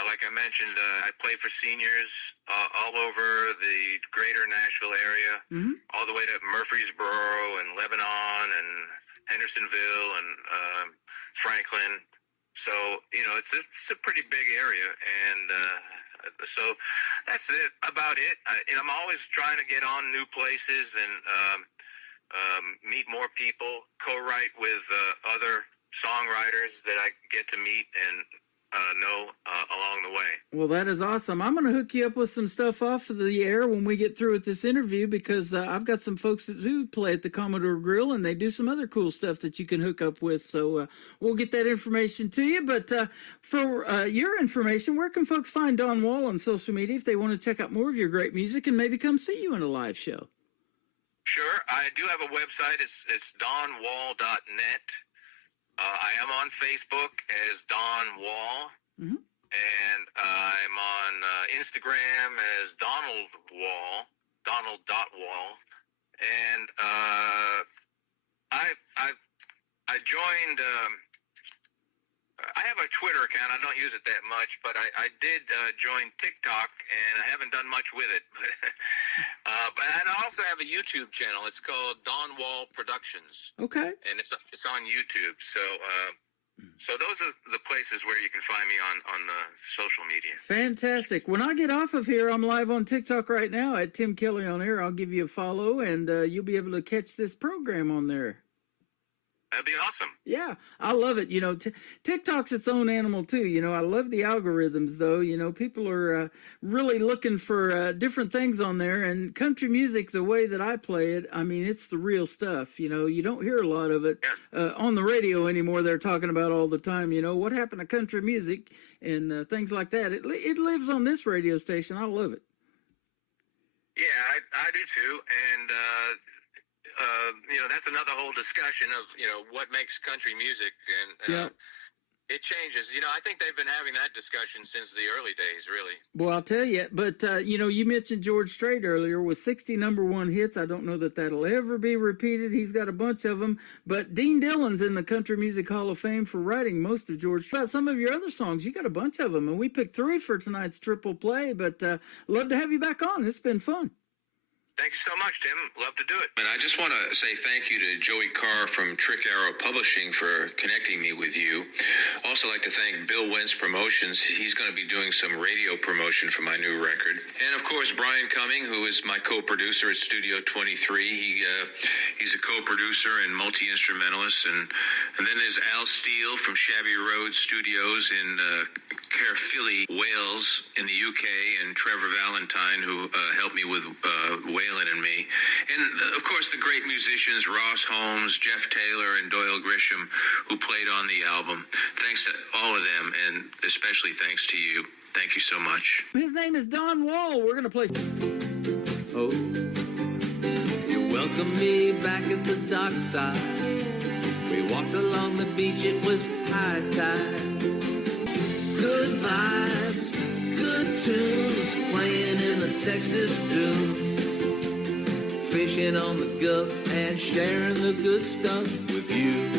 like I mentioned, I play for seniors all over the greater Nashville area, all the way to Murfreesboro and Lebanon and Hendersonville and Franklin. So, it's a pretty big area, and so that's about it. I'm always trying to get on new places and meet more people, co-write with other songwriters that I get to meet and know along the way. Well, that is awesome. I'm going to hook you up with some stuff off of the air when we get through with this interview, because I've got some folks that do play at the Commodore Grill, and they do some other cool stuff that you can hook up with. So we'll get that information to you. But for your information, where can folks find Don Wall on social media if they want to check out more of your great music and maybe come see you in a live show? Sure. I do have a website. It's donwall.net. I am on Facebook as Don Wall, and I'm on Instagram as Donald Wall, Donald.Wall, and I joined. I have a Twitter account. I don't use it that much, but I did join TikTok, and I haven't done much with it. And I also have a YouTube channel. It's called Don Wall Productions. Okay. And it's on YouTube. So those are the places where you can find me on the social media. Fantastic. When I get off of here, I'm live on TikTok right now at Tim Kelly on Air. I'll give you a follow, and you'll be able to catch this program on there. That'd be awesome. Yeah, I love it. TikTok's its own animal too. I love the algorithms though. People are really looking for different things on there, and country music, the way that I play it, I mean, it's the real stuff. You don't hear a lot of it on the radio anymore. They're talking about all the time, what happened to country music and things like that. It lives on this radio station. I love it. Yeah, I do too. And, that's another whole discussion of, what makes country music, and it changes. I think they've been having that discussion since the early days, really. Well, I'll tell you, but, you mentioned George Strait earlier with 60 #1 hits. I don't know that that'll ever be repeated. He's got a bunch of them, but Dean Dillon's in the Country Music Hall of Fame for writing most of George Strait. Some of your other songs, you got a bunch of them, and we picked 3 for tonight's triple play, but love to have you back on. It's been fun. Thank you so much, Tim. Love to do it. And I just want to say thank you to Joey Carr from Trick Arrow Publishing for connecting me with you. Also like to thank Bill Wentz Promotions. He's going to be doing some radio promotion for my new record. And of course, Brian Cumming, who is my co-producer at Studio 23. He's a co-producer and multi-instrumentalist. And then there's Al Steele from Shabby Road Studios in Caerphilly, Wales in the UK, and Trevor Valentine, who helped me with Waylon and me. And, of course, the great musicians Ross Holmes, Jeff Taylor, and Doyle Grisham, who played on the album. Thanks to all of them, and especially thanks to you. Thank you so much. His name is Don Wall. We're going to play... Oh, you welcomed me back at the dockside. We walked along the beach, it was high tide. Good vibes, good tunes, playing in the Texas dune. Fishing on the Gulf and sharing the good stuff with you.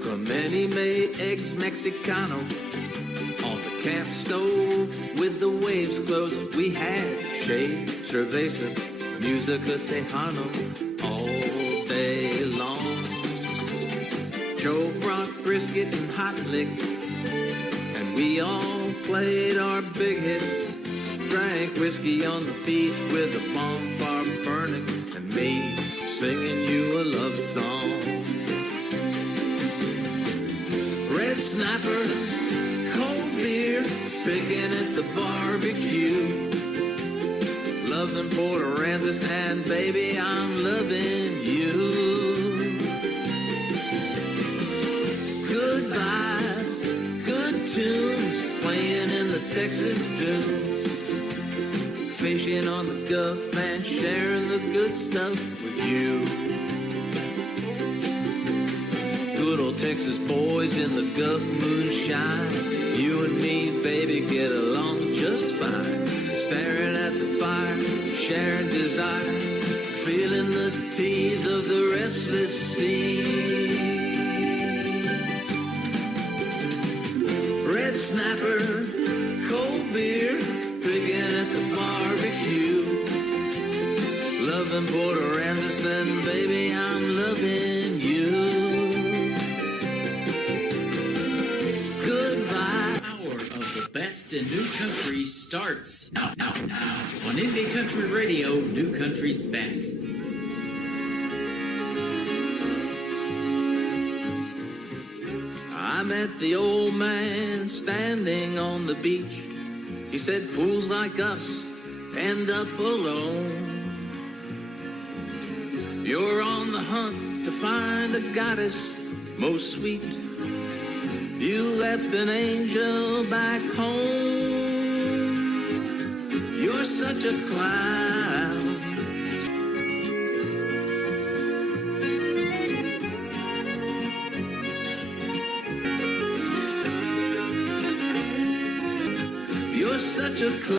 Clemente made eggs Mexicano on the camp stove with the waves close. We had shade, cerveza, musica tejano all day long. Joe brought brisket and hot licks, and we all played our big hits. Drank whiskey on the beach with a bonfire burning, and me singing you a love song. Red Snapper, cold beer, picking at the barbecue. Loving Port Aransas, and baby, I'm loving you. Good vibes, good tunes, playing in the Texas dunes. Fishing on the Guff and sharing the good stuff with you. Good old Texas boys in the Guff moonshine. You and me, baby, get along just fine. Staring at the fire, sharing desire, feeling the tease of the restless seas. Red Snapper, cold beer, picking at the barbecue. Loving Port Aransas, and baby, I'm loving you. Good vibe. Hour of the best in new country starts now on Indie Country Radio, New Country's Best. I met the old man standing on the beach. He said, fools like us end up alone. You're on the hunt to find a goddess most sweet. You left an angel back home. You're such a clown. You're such a clown.